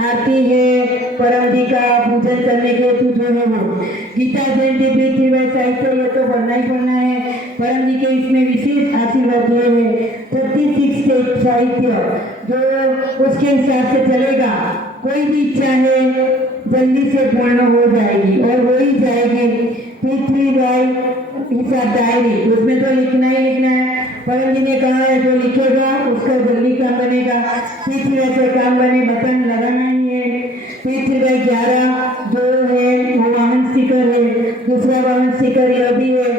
आरती है, परम जी का पूजन करने के हेतु जो है वो गीता जयंती पृथ्वीबाई साहित्य ये तो पढ़ना ही पढ़ना है। परम जी के इसमें विशेष आशीर्वाद है। 36 स्टेट साहित्य जो उसके हिसाब से चलेगा। कोई भी इच्छा है जल्दी से पूर्ण हो जाएगी और हो ही जाएगी। पृथ्वीबाई हिसाब डायरी, उसमें तो लिखना ही लिखना है। परम जी ने कहा है जो लिखेगा उसका जल्दी काम बनेगा। पृथ्वीबाई से काम बने बटन लगाना ही है। पृथ्वीबाई 11 जो है वो वाहन स्टिकर है। दूसरा वाहन स्टिकर यह भी है।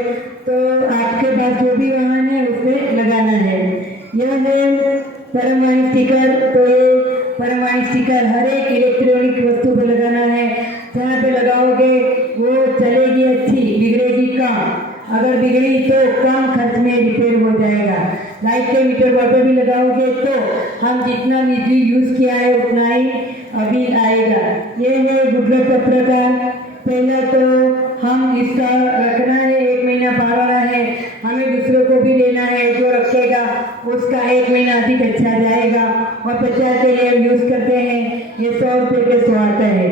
तो आपके पास जो भी वाहन है उसमें लगाना है। यह है परमवाणी स्टिकर। तो ये परमवाणी स्टिकर हर एक इलेक्ट्रॉनिक वस्तु पे लगाना है। जहाँ पे लगाओगे वो चलेगी अच्छी, बिगड़ेगी कम। अगर बिगड़ी तो कम खर्च में रिपेयर हो जाएगा। लाइट के मीटर वाटर भी लगाओगे तो हम जितना बिजली यूज किया है उतना ही अभी आएगा। ये है गुडलक पत्रकार। पहला तो हम इसका रखना है, 1 महीना पावाला है, हमें दूसरों को भी लेना है। जो रखेगा उसका 1 महीना अधिक अच्छा जाएगा। और प्रचार के लिए हम यूज करते हैं। ये 100 रुपये के 100 आता है।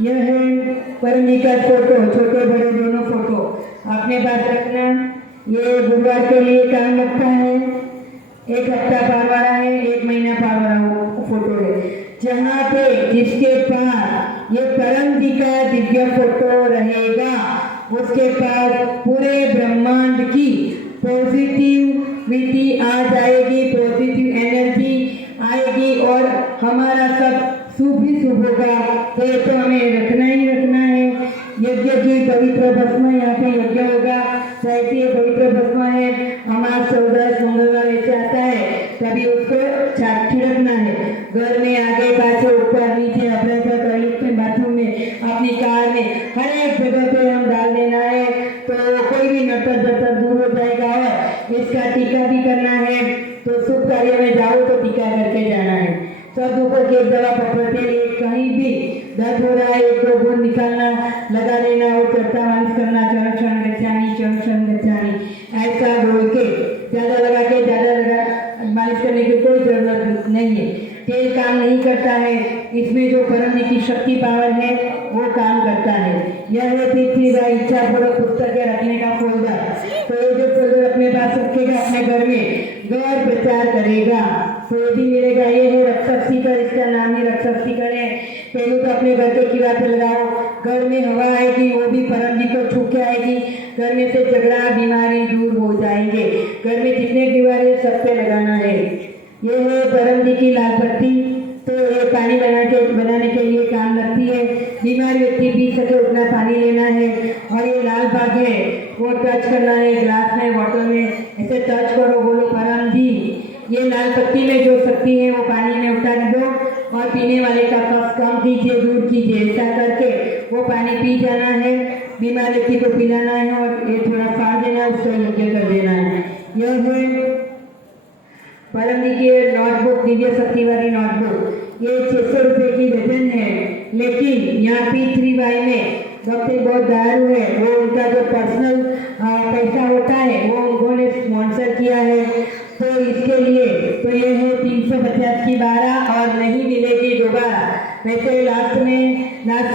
यह है परम जी का फोटो, छोटे बड़े दोनों फोटो अपने पास रखना। ये गुरुवार के लिए काम लगता है। 1 हफ्ता पार वाला है, 1 महीना पार वाला फोटो है। जहाँ पे जिसके पास ये परम जी का दिव्य फोटो रहेगा उसके पास पूरे ब्रह्मांड की पॉजिटिविटी आ जाएगी, पॉजिटिव एनर्जी आएगी और हमारा सब शुभ ही शुभ होगा। तो हमें रखना ही रखना है। यज्ञ की पवित्र भस्म, यहाँ पे यज्ञ होगा, साहित्य पवित्र भस्म है। अमास 14 मंगलवार ऐसे आता है तभी उसको छिड़कना है। घर में आगे पाछे ऊपर नीचे अपने टॉयलेट में, बाथरूम में, अपनी कार में, हर एक जगह पे हम डाल देना है। तो कोई भी नटर जटर दूर हो जाएगा। और इसका टीका भी करना है। तो शुभ कार्य में जाओ तो टीका करके जाना है। सब ऊपर की दवा पकड़ते लिए कहीं भी दर्द हो रहा है 1-2 बूंद निकालना, लगा लेना और चरता मालिश करना। चरण गच्छामि ऐसा बोल के ज़्यादा लगा के मालिश करने की कोई जरूरत नहीं है। तेल काम नहीं करता है। इसमें जो परम जी की शक्ति पावर है वो काम करता है। यह है पृथ्वीबाई इच्छा पूर्वक पुस्तकें रखने का फोल्डर। तो ये जो फोल्डर अपने पास रखेगा अपने घर में गौर प्रचार करेगा तो ये भी मिलेगा। ये है रक्षक स्टिकर, इसका नाम ही रक्षक स्टिकर है। पहले तो अपने घर के किला पे लगाओ। घर में हवा आएगी वो भी परम जी को छू के आएगी। घर में से झगड़ा बीमारी दूर हो जाएंगे। घर में जितने दीवारें सब पे लगाना है। ये है परम जी की लाल पट्टी। तो तो ये पानी बनाने के लिए काम लगती है। बीमार व्यक्ति पी सके उतना पानी लेना है। और ये लाल बाग है वो टच करना है, ग्लास में बॉटल में ऐसे टच करो, बोलो परम जी ये लाल पत्ती में जो शक्ति है वो पानी में उतार दो और पीने वाले का कफ कम कीजिए, दूर कीजिए। ऐसा करके वो पानी पी जाना है, बीमार व्यक्ति को पिलाना है और ये थोड़ा फाड़ देना है, उसको यज्ञ कर देना है। यह है परम जी की नोटबुक, दिव्य शक्ति वाली नोटबुक। ये 600 रुपये की डजन है, लेकिन यहाँ P3Y में डॉक्टर बहुत दयालु है, वो उनका जो पर्सनल पैसा होता है वो उन्होंने स्पॉन्सर किया है। तो इसके लिए तो ये है 350 की 12 और नहीं मिलेगी दोबारा। वैसे लास्ट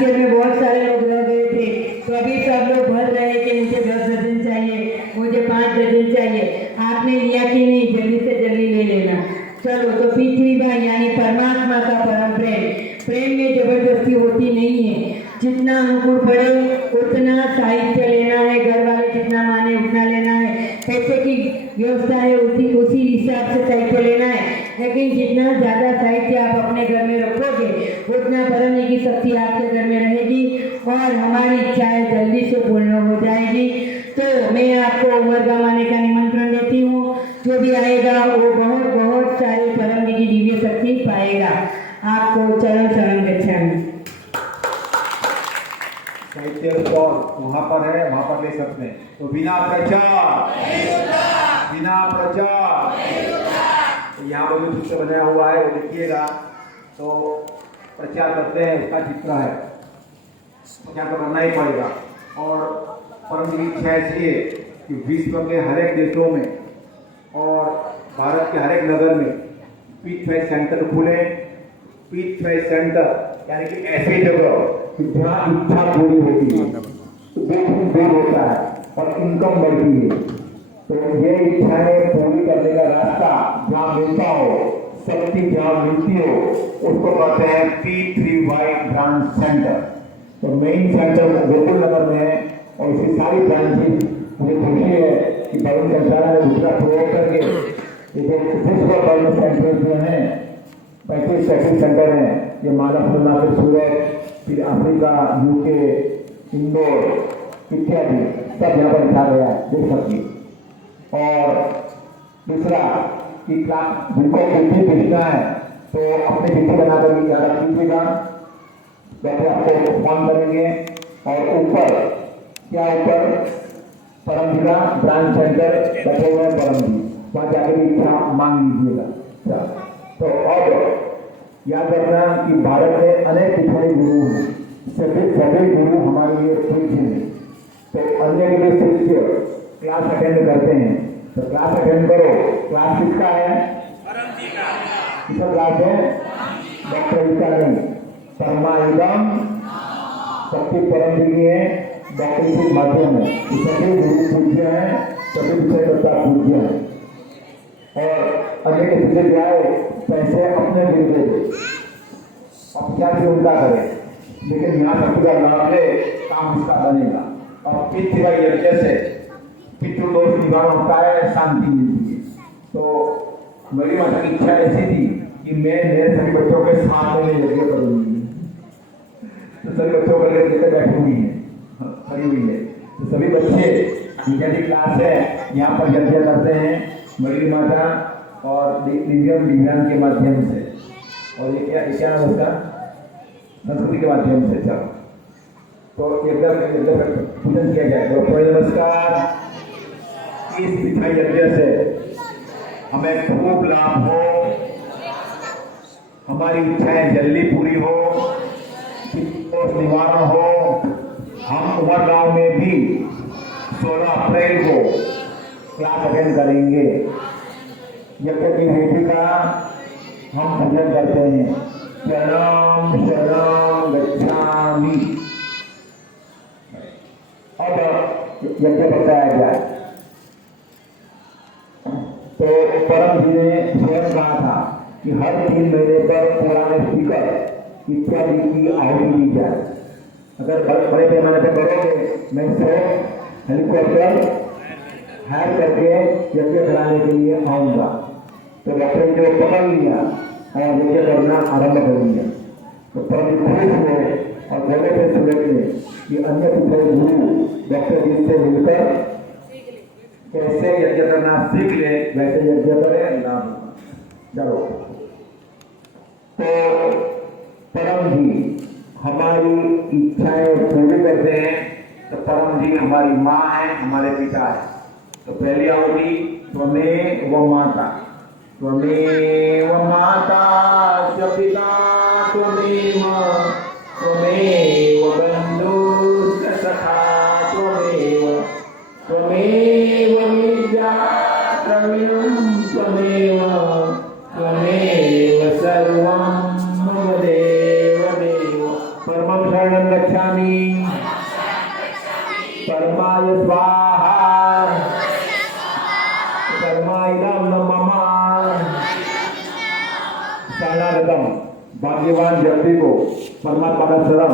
ईयर में बहुत सारे लोग रह गए थे, तो अभी सब लोग भर रहे हैं कि मुझे 10 दर्जन चाहिए, मुझे 5 दर्जन चाहिए। आपने लिया कि नहीं, जल्दी से जल्दी ले लेना। चलो तो P3Y यानी परमात्मा का परम प्रेम में जबरदस्ती होती नहीं है। जितना अंकुर बढ़े उतना साहित्य लेना है, घर वाले जितना माने उतना लेना है, पैसे की व्यवस्था है उसी हिसाब से साहित्य लेना है। लेकिन जितना ज़्यादा साहित्य आप अपने घर में रखोगे उतना परम जी की शक्ति आपके घर में रहेगी और हमारी इच्छाएं जल्दी से पूर्ण हो जाएगी। तो मैं आपको उमरगांव आने का निमंत्रण देती हूँ। जो भी आएगा वो बहुत बहुत सारे परम जी की दिव्य शक्ति पाएगा। आपको चरण चरण गच्छामि। साहित्य स्टॉल वहाँ पर है, वहाँ पर ले सकते हैं। तो बिना प्रचार तो यहाँ पर जो चित्र बनाया हुआ है वो देखिएगा, तो प्रचार करते हैं उसका चित्र है, प्रचार तो करना ही पड़ेगा। और परम जी की इच्छा ऐसी है कि विश्व के हर एक देशों में और भारत के हर एक नगर में P3Y सेंटर खुले। P3Y सेंटर यानी कि ऐसी जगह जहाँ इच्छा पूरी होती है, दुख दूर होता है और इनकम बढ़ती है। तो ये इच्छाएं पूरी करने का रास्ता जहाँ मिलता हो, शक्ति जहाँ मिलती हो, उसको कहते हैं P3Y ब्रांच सेंटर। तो मेन सेंटर गोकुल नगर में है और इसकी सारी ब्रांचेज, मुझे खुशी है कि वरुण कंसारा ने दूसरा प्रयोग करके ये विश्व वेलनेस सेंटर जो हैं 35 सेंटर हैं, ये मानव से सूरत, फिर अफ्रीका, UK, इंदौर इत्यादि सब यहाँ पर लिखा गया है, देख सकती। और दूसरा कि जिनको चिट्ठी भेजना है तो अपने चिट्ठी बनाकर याद रखिएगा, वैसे आपको फोन करेंगे। और ऊपर परम जी का ब्रांच सेंटर बैठे हुए हैं परम जी, वहाँ जाकर इच्छा मांग लीजिएगा। तो अब याद रखना कि भारत में अनेक पिछड़े गुरु हैं, सभी गुरु हमारे लिए पूज्य हैं। तो अन्य के लिए शिष्य क्लास अटेंड करते हैं, तो क्लास अटेंड करो। क्लास किसका है? किसका क्लास है? डॉक्टर जी का नहीं, परमायुगम शक्ति परम जी की है, डॉक्टर के माध्यम है। सभी गुरु पूज्य हैं, सभी विषयकर्ता पूज्य हैं। और अन्य के पीछे जाए पैसे अपने मिल गए, अब क्या भी उनका करें, लेकिन यहाँ शक्ति का लाभ ले, काम उसका बनेगा। और P3Y यज्ञ से पितृदोष निवारण होता है, शांति मिलती है। तो मेरी माता की इच्छा ऐसी थी कि मैं मेरे सभी बच्चों के साथ में यज्ञ करूंगी, तो सभी बच्चों को लेकर बैठी हुई है, खड़ी हुई है। तो सभी बच्चे यदि क्लास है यहाँ पर यज्ञ करते हैं मेरी माता और दिव्यम विज्ञान के माध्यम से। और ये क्या नाम उसका? संस्कृति के माध्यम से। चलो तो एकदम पूजन किया जाए। तो नमस्कार। इस P3Y यज्ञ से हमें खूब लाभ हो, हमारी इच्छाएं जल्दी पूरी हो, निवारण हो। हम उमरगांव में भी 16 अप्रैल को क्लास अटेंड करेंगे। यज्ञ की विधि का हम पूजन करते हैं, शरणम शरणम गच्छामि। अब यज्ञ बताया जाए तो परम जी ने स्वयं कहा था कि हर 3 महीने पर पुराने स्पीकर इत्यादि की आहुति दी जाए। अगर बड़े पैमाने पर करोगे, मैं से हेलीकॉप्टर हायर करके यज्ञ कराने के लिए आऊँगा। तो डॉक्टर ने पकड़ लिया, और यज्ञ करना आरंभ कर दिया। तो परम खुश हुए और गले पे सुलगने कि अन्य पिछले गुरु डॉक्टर जी से मिलकर कैसे यज्ञ करना सीख ले, वैसे यज्ञ करें ना। चलो, तो परम जी हमारी इच्छाएं पूरी करते हैं। तो परम जी हमारी माँ है, हमारे पिता है। तो पहली आहुति त्वमेव माता, त्वमेव माता च पिता त्वमेव, त्वमेव बन्धुश्च सखा त्वमेव, त्वमेव विद्या द्रविणं त्वमेव, त्वमेव सर्वं मम देवदेव। परमं शरणं गच्छामि, परमाय स्वाहा, परमाइदं मम। शरणागतम भाग्यवान व्यक्ति को परमात्मा का शरण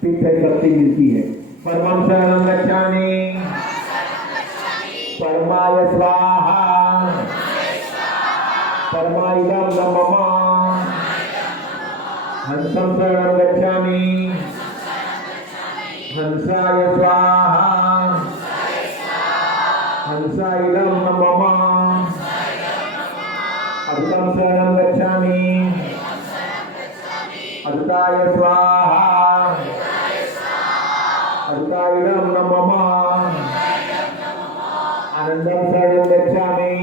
पीठ शक्ति मिलती है। परमं शरणं गच्छामि, परमाय स्वाहा, परमाइदं मम। हंसं शरणं गच्छामि, हंसाय स्वाहा, हंसाइदं मम। अद्भुतं शरणं गच्छामि, अद्भुताय स्वाहा, अद्भुताइदं मम। आनंदं शरणं गच्छामि,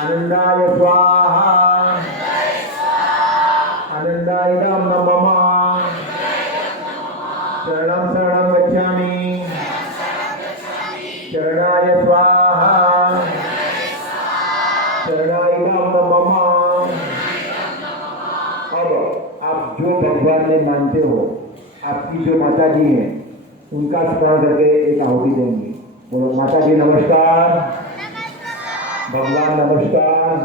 आनंदाय स्वाहा, आनंदाइदं मम। शरणं शरणं गच्छामि, शरणाय स्वाहा, शरणाइदं मम। अब आप जो भगवान में मानते हो, आपकी जो माता जी हैं, उनका स्मरण करके एक आहुति देंगे। बोलो माता जी नमस्कार, भगवान नमस्कार।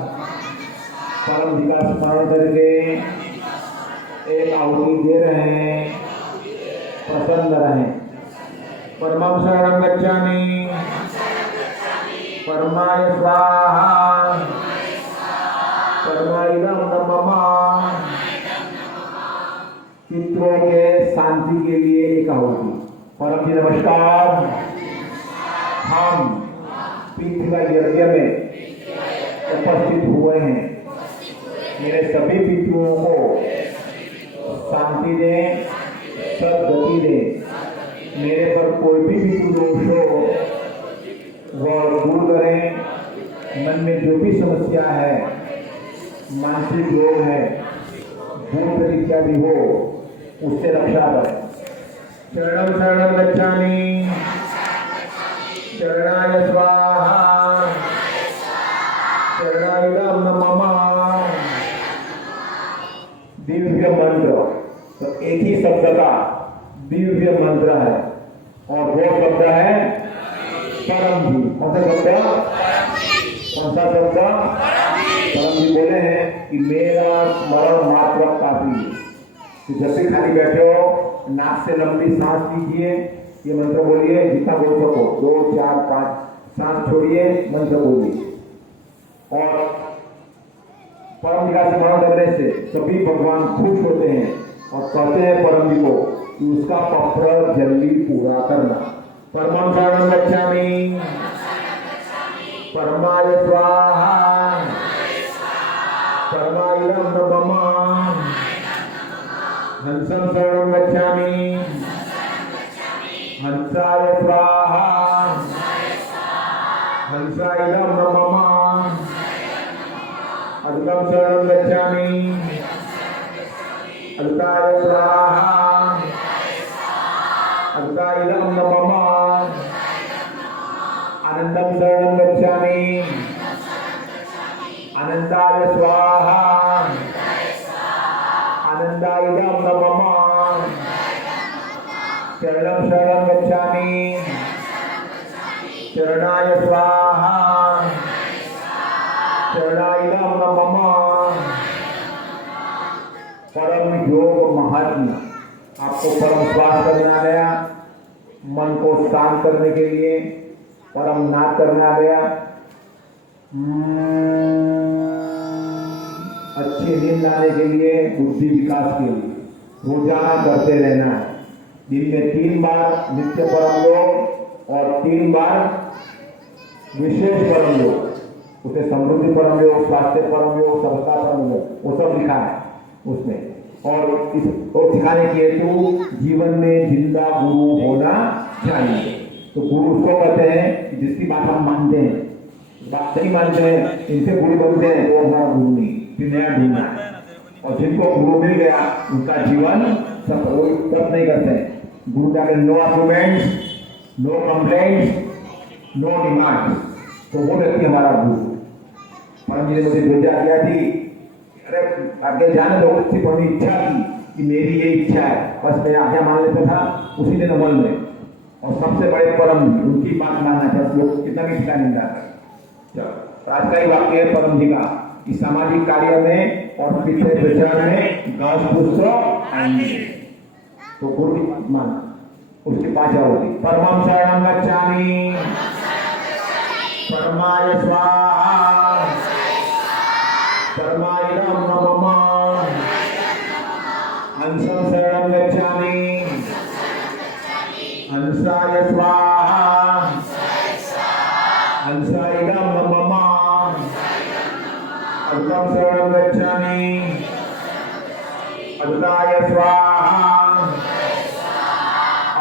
परम जी का स्मरण करके एक आहुति दे रहे हैं, प्रसन्न रहें। परमं शरणं गच्छामि, परमाय स्वाहा, परमाइदं मम। चित्रों के शांति के लिए एक आहुति। परम जी नमस्कार। हम पृथ्वी यज्ञ में उपस्थित हुए हैं। मेरे सभी पितरों को शांति दें, सद्गति दें। मेरे पर कोई भी पितृदोष हो वह दूर करें। मन में जो भी समस्या है, मानसिक रोग है, भूत इत्यादि हो, उससे रक्षा करें। शरणं शरणं गच्छामि, शरणाय स्वाहा, शरणाइदं मम। दिव्य मंत्र, तो एक ही शब्द का दिव्य मंत्र है और वो शब्द है परम जी। कौन सा शब्द? कौन सा शब्द? परम जी बोले हैं कि मेरा स्मरण मात्र काफी है। तो जब भी खाली बैठे हो, नाक से लंबी सांस लीजिए, ये मंत्र बोलिए, जितना बोल सको, 2, 4, 5 सांस छोड़िए, मंत्र बोलिए। और परम जी का स्मरण करने से सभी भगवान खुश होते हैं और कहते हैं परम जी को कि उसका पत्र जल्दी पूरा करना। परमं शरणं गच्छामि, परमाय स्वाहा, परमाइदं मम। हंसं शरणं गच्छामि, हंसाय स्वाहा, हंसाइदं मम। अद्भुतं शरणं गच्छामि, अद्भुताय स्वाहा, अद्भुताइदं मम। आनंदं शरणं गच्छामि, आनंदाय स्वाहा, आनंदाइदं मम। शरणं शरणं गच्छामि, शरणाय स्वाहा, शरणाइदं मम। परम योग महात्मा आपको परम श्वास करने आ गया, मन को शांत करने के लिए परम नाद करने आ गया। अच्छी नींद लाने के लिए, बुद्धि विकास के लिए रोजाना करते रहना है। दिन में 3 बार नित्य परम योग और 3 बार विशेष परम योग, उसे समृद्धि परम योग, स्वास्थ्य परम योग, सबका परम योग, वो सब लिखा है उसमें। और इसको सिखाने के हेतु जीवन में जिंदा गुरु होना चाहिए। तो गुरु उसको कहते हैं जिसकी बात हम मानते हैं, बात नहीं मानते हैं, इनसे गुरु बनते हैं, वो हमारा गुरु नहीं, फिर नया ढूंढना है। और जिनको गुरु मिल गया उनका जीवन सब नहीं करते हैं। गुरु का no arguments, no complaints, no demand, तो वो व्यक्ति हमारा गुरु। परम जी ने मुझे भेजा किया थी, अरे आगे जाने दो, उसकी बड़ी इच्छा थी कि मेरी ये इच्छा है, बस मैं आज्ञा मान लेता था उसी दिन अमल में। और सबसे बड़े परम जी, उनकी बात मानना चाहिए, लोग कितना भी इच्छा नहीं जाता। आज का ही वाक्य है परम जी का कि सामाजिक कार्य में और पिछले प्रचार में घास फूस आएंगे, तो गुरु की माना उसकी पांच होती। परमं शरणं गच्छामि, परमाय स्वाहा, परमायिदं मम, हंसं शरणं गच्छामि, हंसाय स्वाहा, हंसायिदं मम, अद्भुतं शरणं गच्छामि, अद्भुताय स्वाहा,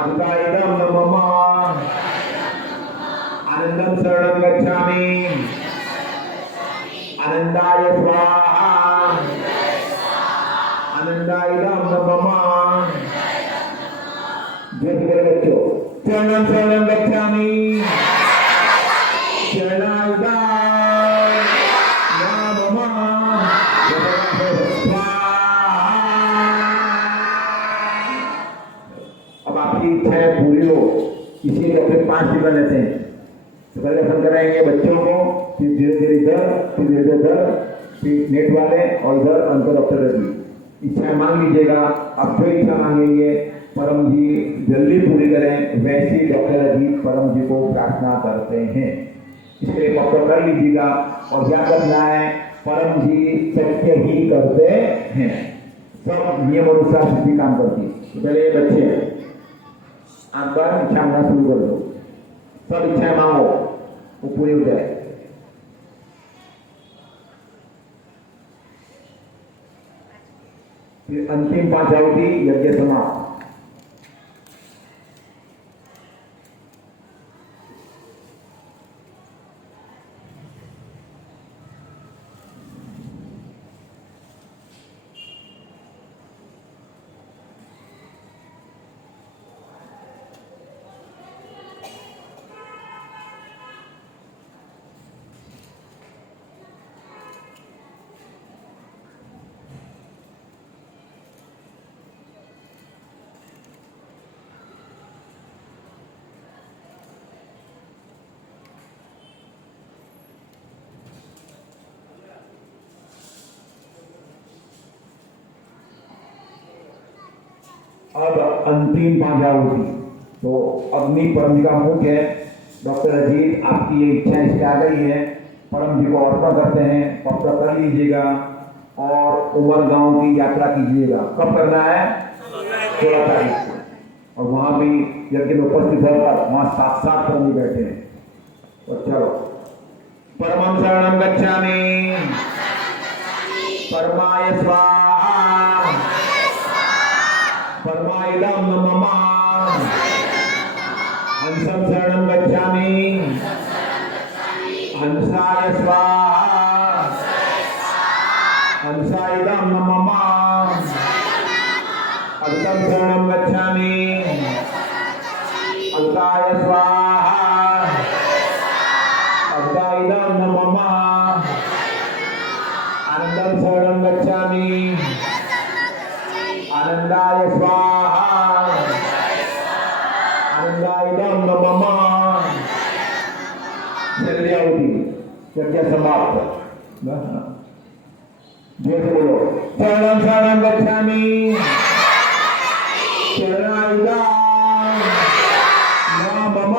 अद्भुतायिदं मम, आनंदं शरणं गच्छामि, आनंदाय स्वाहा, आनंदायिदं मम। जय बच्चों, शरणं शरणं गच्छामि, शरणागतं मम, अब आपकी इच्छाएं पूरी हो, इसीलिए अपने 5 दिन लेते हैं। तो पहले दर्शन कराएंगे बच्चों को, फिर धीरे धीरे इधर, फिर धीरे धीरे इधर, फिर नेट वाले और इधर अंतर डॉक्टर की इच्छाएं मांग लीजिएगा। आप जो इच्छा मांगेंगे परम जी जल्दी पूरी करें, वैसी डॉक्टर अजीत परम जी को प्रार्थना करते हैं। इसलिए पक्का कर लीजिएगा। और क्या करना है, परम जी सत्य ही करते हैं, सब नियम अनुसार सिद्धि काम करती है। तो पहले बच्चे आप पर इच्छा मांगना शुरू कर दो, सब इच्छाएं मांगो, वो पूरी हो जाए। फिर अंतिम 5 आहुति, यज्ञ समाप्त। अब अंतिम 5 आहुति। तो अग्नि परम जी का मुख है। डॉक्टर अजीत आपकी ये इच्छा इससे आ गई है, परम जी को अर्पण करते हैं, पक्का कर लीजिएगा। और उमर गांव की यात्रा कीजिएगा। कब करना है? 16 तारीख को। और वहां भी यज्ञ में उपस्थित होकर वहां साक्षात परम जी बैठे हैं। तो चलो, परमं शरणं गच्छामि, परमाय स्वाहा, परमायिदं मम, हंसं शरणं गच्छामि, हंसाय स्वाहा, हंसायिदं मम, अद्भुतं शरणं गच्छामि, अद्भुताय स्वाहा, अद्भुतायिदं मम, आनंदं शरणं गच्छामि, आनंदाय स्वाहा, आनंदायिदं मम। चलिए आहुति यज्ञ समाप्त। जय बोलो, शरणं शरणं गच्छामि, शरणागतं मम,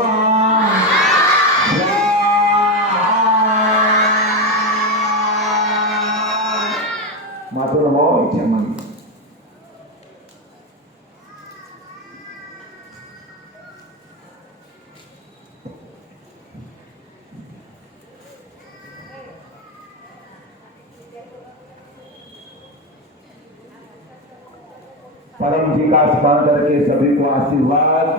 स्वाहा। परम जी का स्मरण करके सभी को आशीर्वाद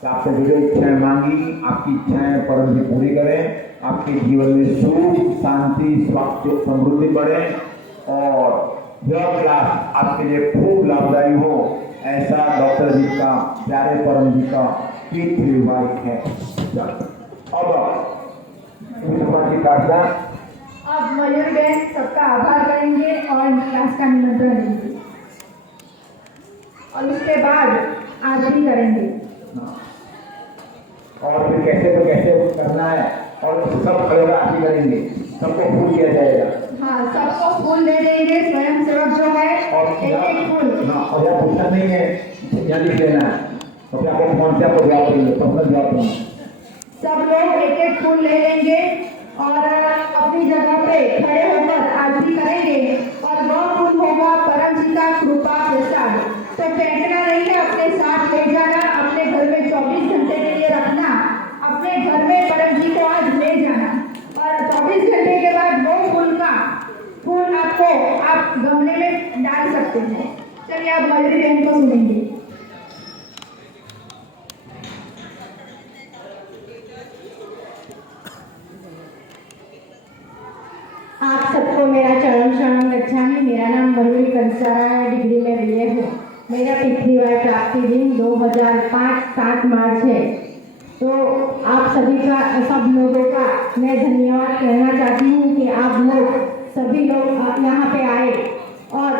कि आपसे जो इच्छाएं मांगी आपकी इच्छाएं परम जी पूरी करें, आपके जीवन में सुख शांति स्वास्थ्य समृद्धि बढ़े और यह क्लास आपके लिए खूब लाभदायी हो, ऐसा डॉक्टर जी का प्यारे परम जी का P3Y है। अब की प्रार्थना। अब मयूर बहन सबका आभार करेंगे और क्लास का निमंत्रण देंगे और उसके बाद आरती करेंगे। और फिर कैसे करना है और सब खड़े होकर आरती करेंगे, सबको फूल दिया जाएगा। हाँ, सबको फूल दे देंगे, स्वयं सेवक जो है और एक फूल। हाँ, और यहाँ पूछना नहीं है, यहाँ लिख लेना है तो फिर आपको कौन से आपको जवाब देंगे, प्रश्न जवाब देंगे। सब लोग एक एक फूल ले लेंगे और अपनी जगह पे खड़े होकर आरती करेंगे और वह फूल होगा परम जी का कृपा प्रसाद। तो फेंकना नहीं है, अपने साथ ले जाना, अपने घर में 24 घंटे के लिए रखना, अपने घर में परम जी को आज ले जाना और 24 घंटे के बाद वो फूल आपको आप गमले में डाल सकते हैं। चलिए आप मयूरी बहन को सुनेंगे। आप सबको मेरा चरण शरणम गच्छामि। मेरा नाम मयूरी कंसारा है, डिग्री में BA हूँ। मेरा P3Y प्राप्ति दिन 2005 7 मार्च है। तो आप सभी का सब लोगों का मैं धन्यवाद कहना चाहती हूँ कि आप लोग सभी लोग यहाँ पे आए और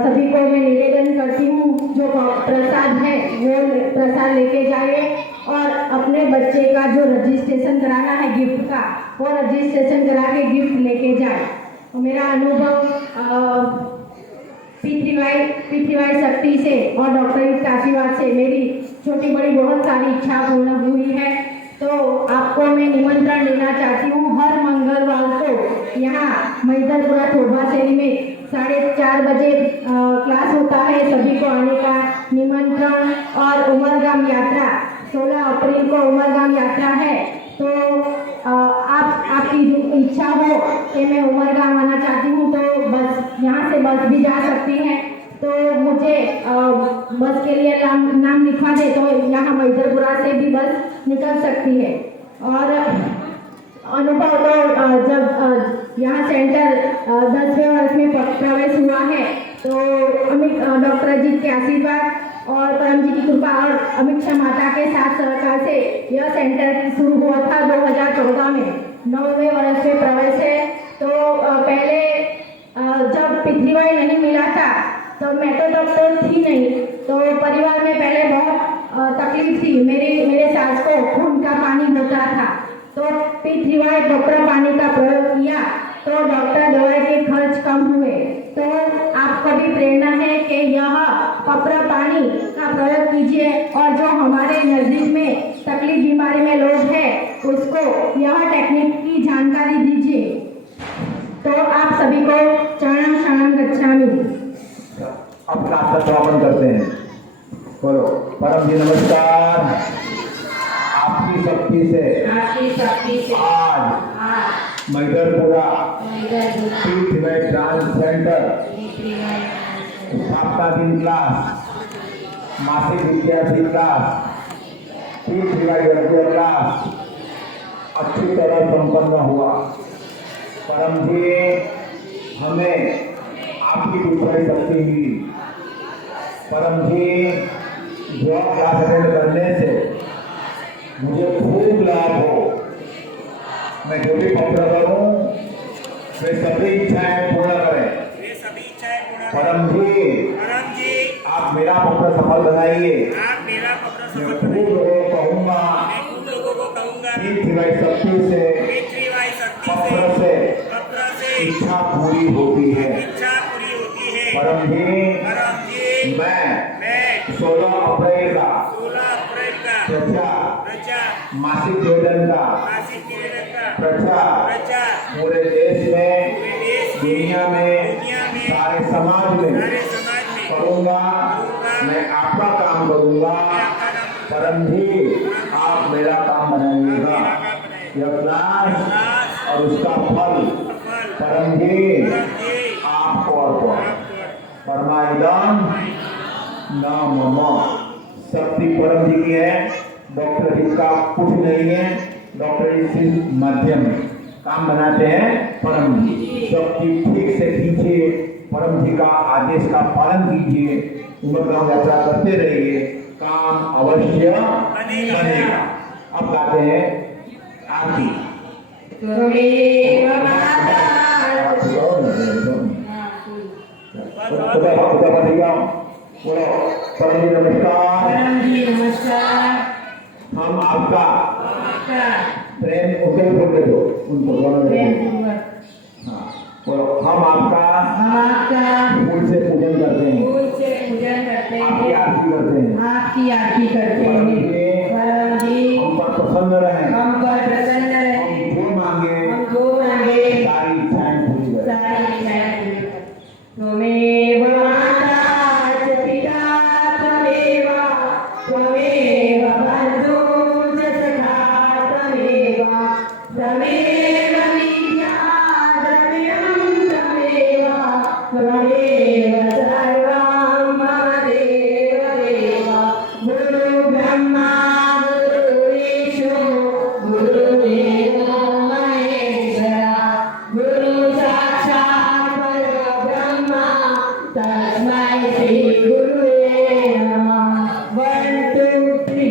सभी को मैं निवेदन करती हूँ जो प्रसाद है वो प्रसाद लेके जाए और अपने बच्चे का जो रजिस्ट्रेशन कराना है गिफ्ट का वो रजिस्ट्रेशन करा के गिफ्ट लेके जाए। और मेरा अनुभव P3Y शक्ति से और डॉक्टर के आशीर्वाद से मेरी छोटी बड़ी बहुत सारी इच्छा पूर्ण हुई है। तो आपको मैं निमंत्रण देना चाहती हूँ, हर मंगलवार को यहाँ मैदरपुरा थोबा शहरी में 4:30 बजे क्लास होता है। सभी को आने का निमंत्रण। और उमरगाम यात्रा 16 अप्रैल को उमरगाम यात्रा है। तो आपकी जो इच्छा हो कि मैं उमरगाम आना चाहती हूँ तो बस यहाँ से बस भी जा सकती है, तो मुझे बस के लिए नाम लिखवा दे तो यहाँ मैदरपुरा से भी बस निकल सकती है। और अनुभव तो जब यहाँ सेंटर 10वें वर्ष में प्रवेश हुआ है तो अमित डॉक्टर जी के आशीर्वाद और परम जी की कृपा और अमीक्षा माता के साथ सहकार से यह सेंटर शुरू हुआ था 2014 में। 9वें वर्ष में प्रवेश है। तो पहले जब P3Y नहीं मिला था तो मैं तो डॉक्टर थी नहीं, तो परिवार में पहले बहुत तकलीफ थी। मेरे सास को खून का पानी होता था, तो P3Y बकरा पानी का प्रयोग किया तो डॉक्टर दवाई के खर्च कम हुए। तो आपको भी प्रेरणा है कि यह कपड़ा पानी का प्रयोग कीजिए और जो हमारे नजदीक में तकलीफ बीमारी में लोग हैं उसको यह टेक्निक की जानकारी दीजिए। तो आप सभी को चरण शरणम गच्छामि। अब क्लास का समापन करते हैं। बोलो परम जी नमस्कार। आपकी शक्ति से आज मैदरपुरा P3Y ट्रांस सेंटर सप्ताह दिन क्लास, मासिक विद्यार्थी क्लास, P3Y रेगुलर क्लास अच्छी तरह संपन्न हुआ। परम जी हमें आपकी दूसरी शक्ति मिली। परम जी जो क्लास अटेंड करने से मुझे खूब लाभ हो। मैं जो भी पत्र करूं वे सभी इच्छाएं पूर्ण करें। परम जी आप मेरा पत्र सफल बनाइए। मैं खूब लोगों को कहूँगा P3Y शक्ति से पत्र से इच्छा पूरी होती है। परम जी मैं 16 अप्रैल का प्रचार मासिक वेतन का प्रचार पूरे देश में दुनिया में सारे समाज में करूँगा। मैं आपका काम करूँगा। परम जी आप मेरा काम बनाइएगा। यह क्लास और उसका फल परम जी आपको अर्पण। परमाइदम ना ममा। शक्ति परम जी की है, डॉक्टर जी का कुछ नहीं है। डॉक्टर जी सिर्फ माध्यम काम बनाते हैं, परम जी। शक्ति ठीक से कीजिए, परम जी का आदेश का पालन कीजिए, उम्रगाम यात्रा करते रहिए, काम अवश्य बनेगा। अब गाते हैं आरती। बोलो परम जी नमस्कार। हम आपका प्रेम उनको भी बोल दो, उनको दोनों में। हाँ बोलो हम आपका फूल से पूजन करते हैं, आपकी आरती करते हैं, आपकी आरती करते हैं। परम जी हम पर प्रसन्न रहे, हम पर प्रसन्न रहे, हम जो मांगे सारी इच्छाएं पूरी करें। त्वमेव माता च पिता त्वमेव त्वमेव बन्धुः च सखा त्वमेव त्वमेव विद्या द्रविणं त्वमेव सर्वं मम देव देव। गुरु ब्रह्मा गुरु विष्णु गुरुदेवो महेश्वरा गुरु साक्षात् परब्रह्म तस्मै श्री गुरुवे नमः। 1 2 3 की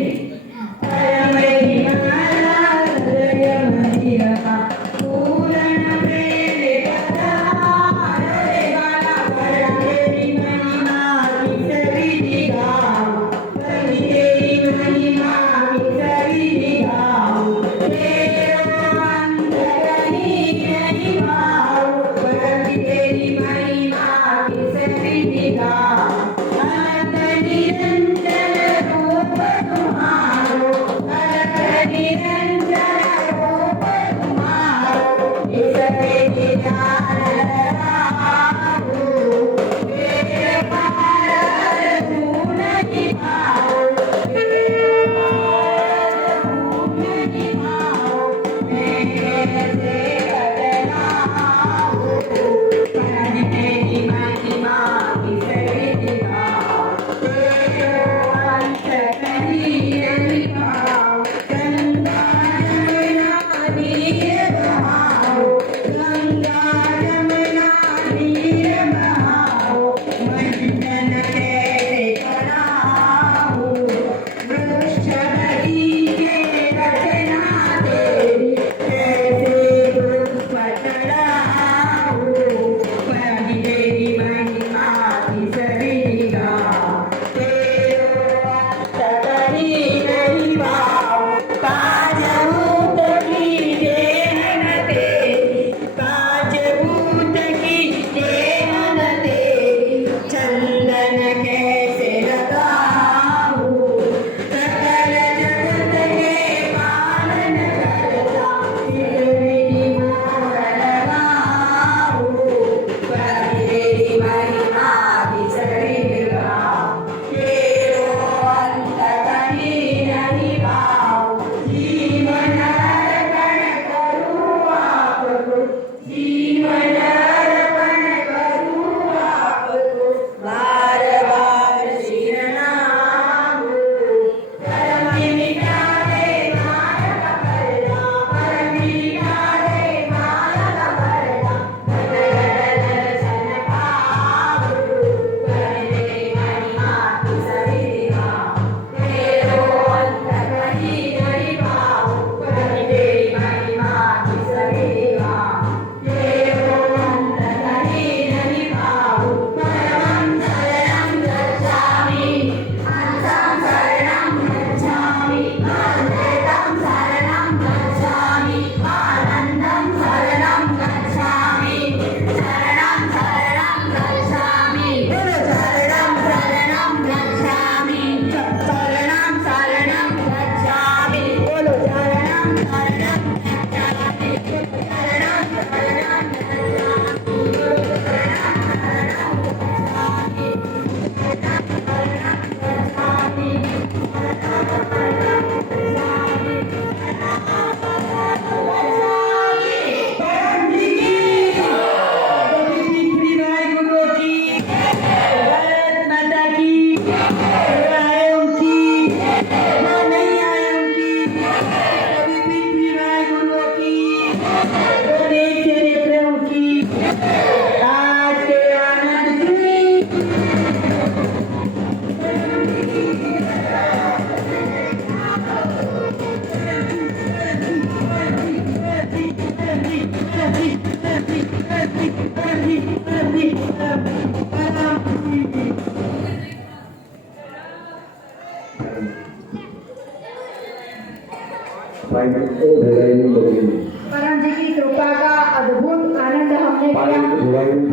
Find all the diving begins. परम जी की कृपा का अद्भुत आनंद हमने Find किया। the diving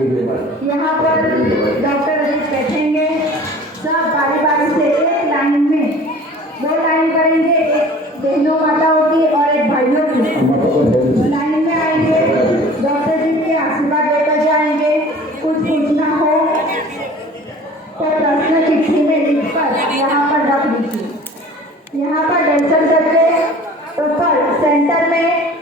begins. यहाँ पर डॉक्टर अजीत बैठेंगे, सब बारी बारी से एक लाइन में 2 लाइन करेंगे, एक बहनों माताओं की और एक भाइयों की। लाइन में आएंगे, डॉक्टर जी के आशीर्वाद लेकर जाएंगे। कुछ पूछना हो तो प्रश्न चिट्ठी में लिखकर यहाँ पर रख दीजिए। यहाँ पर दर्शन करके ऊपर सेंटर में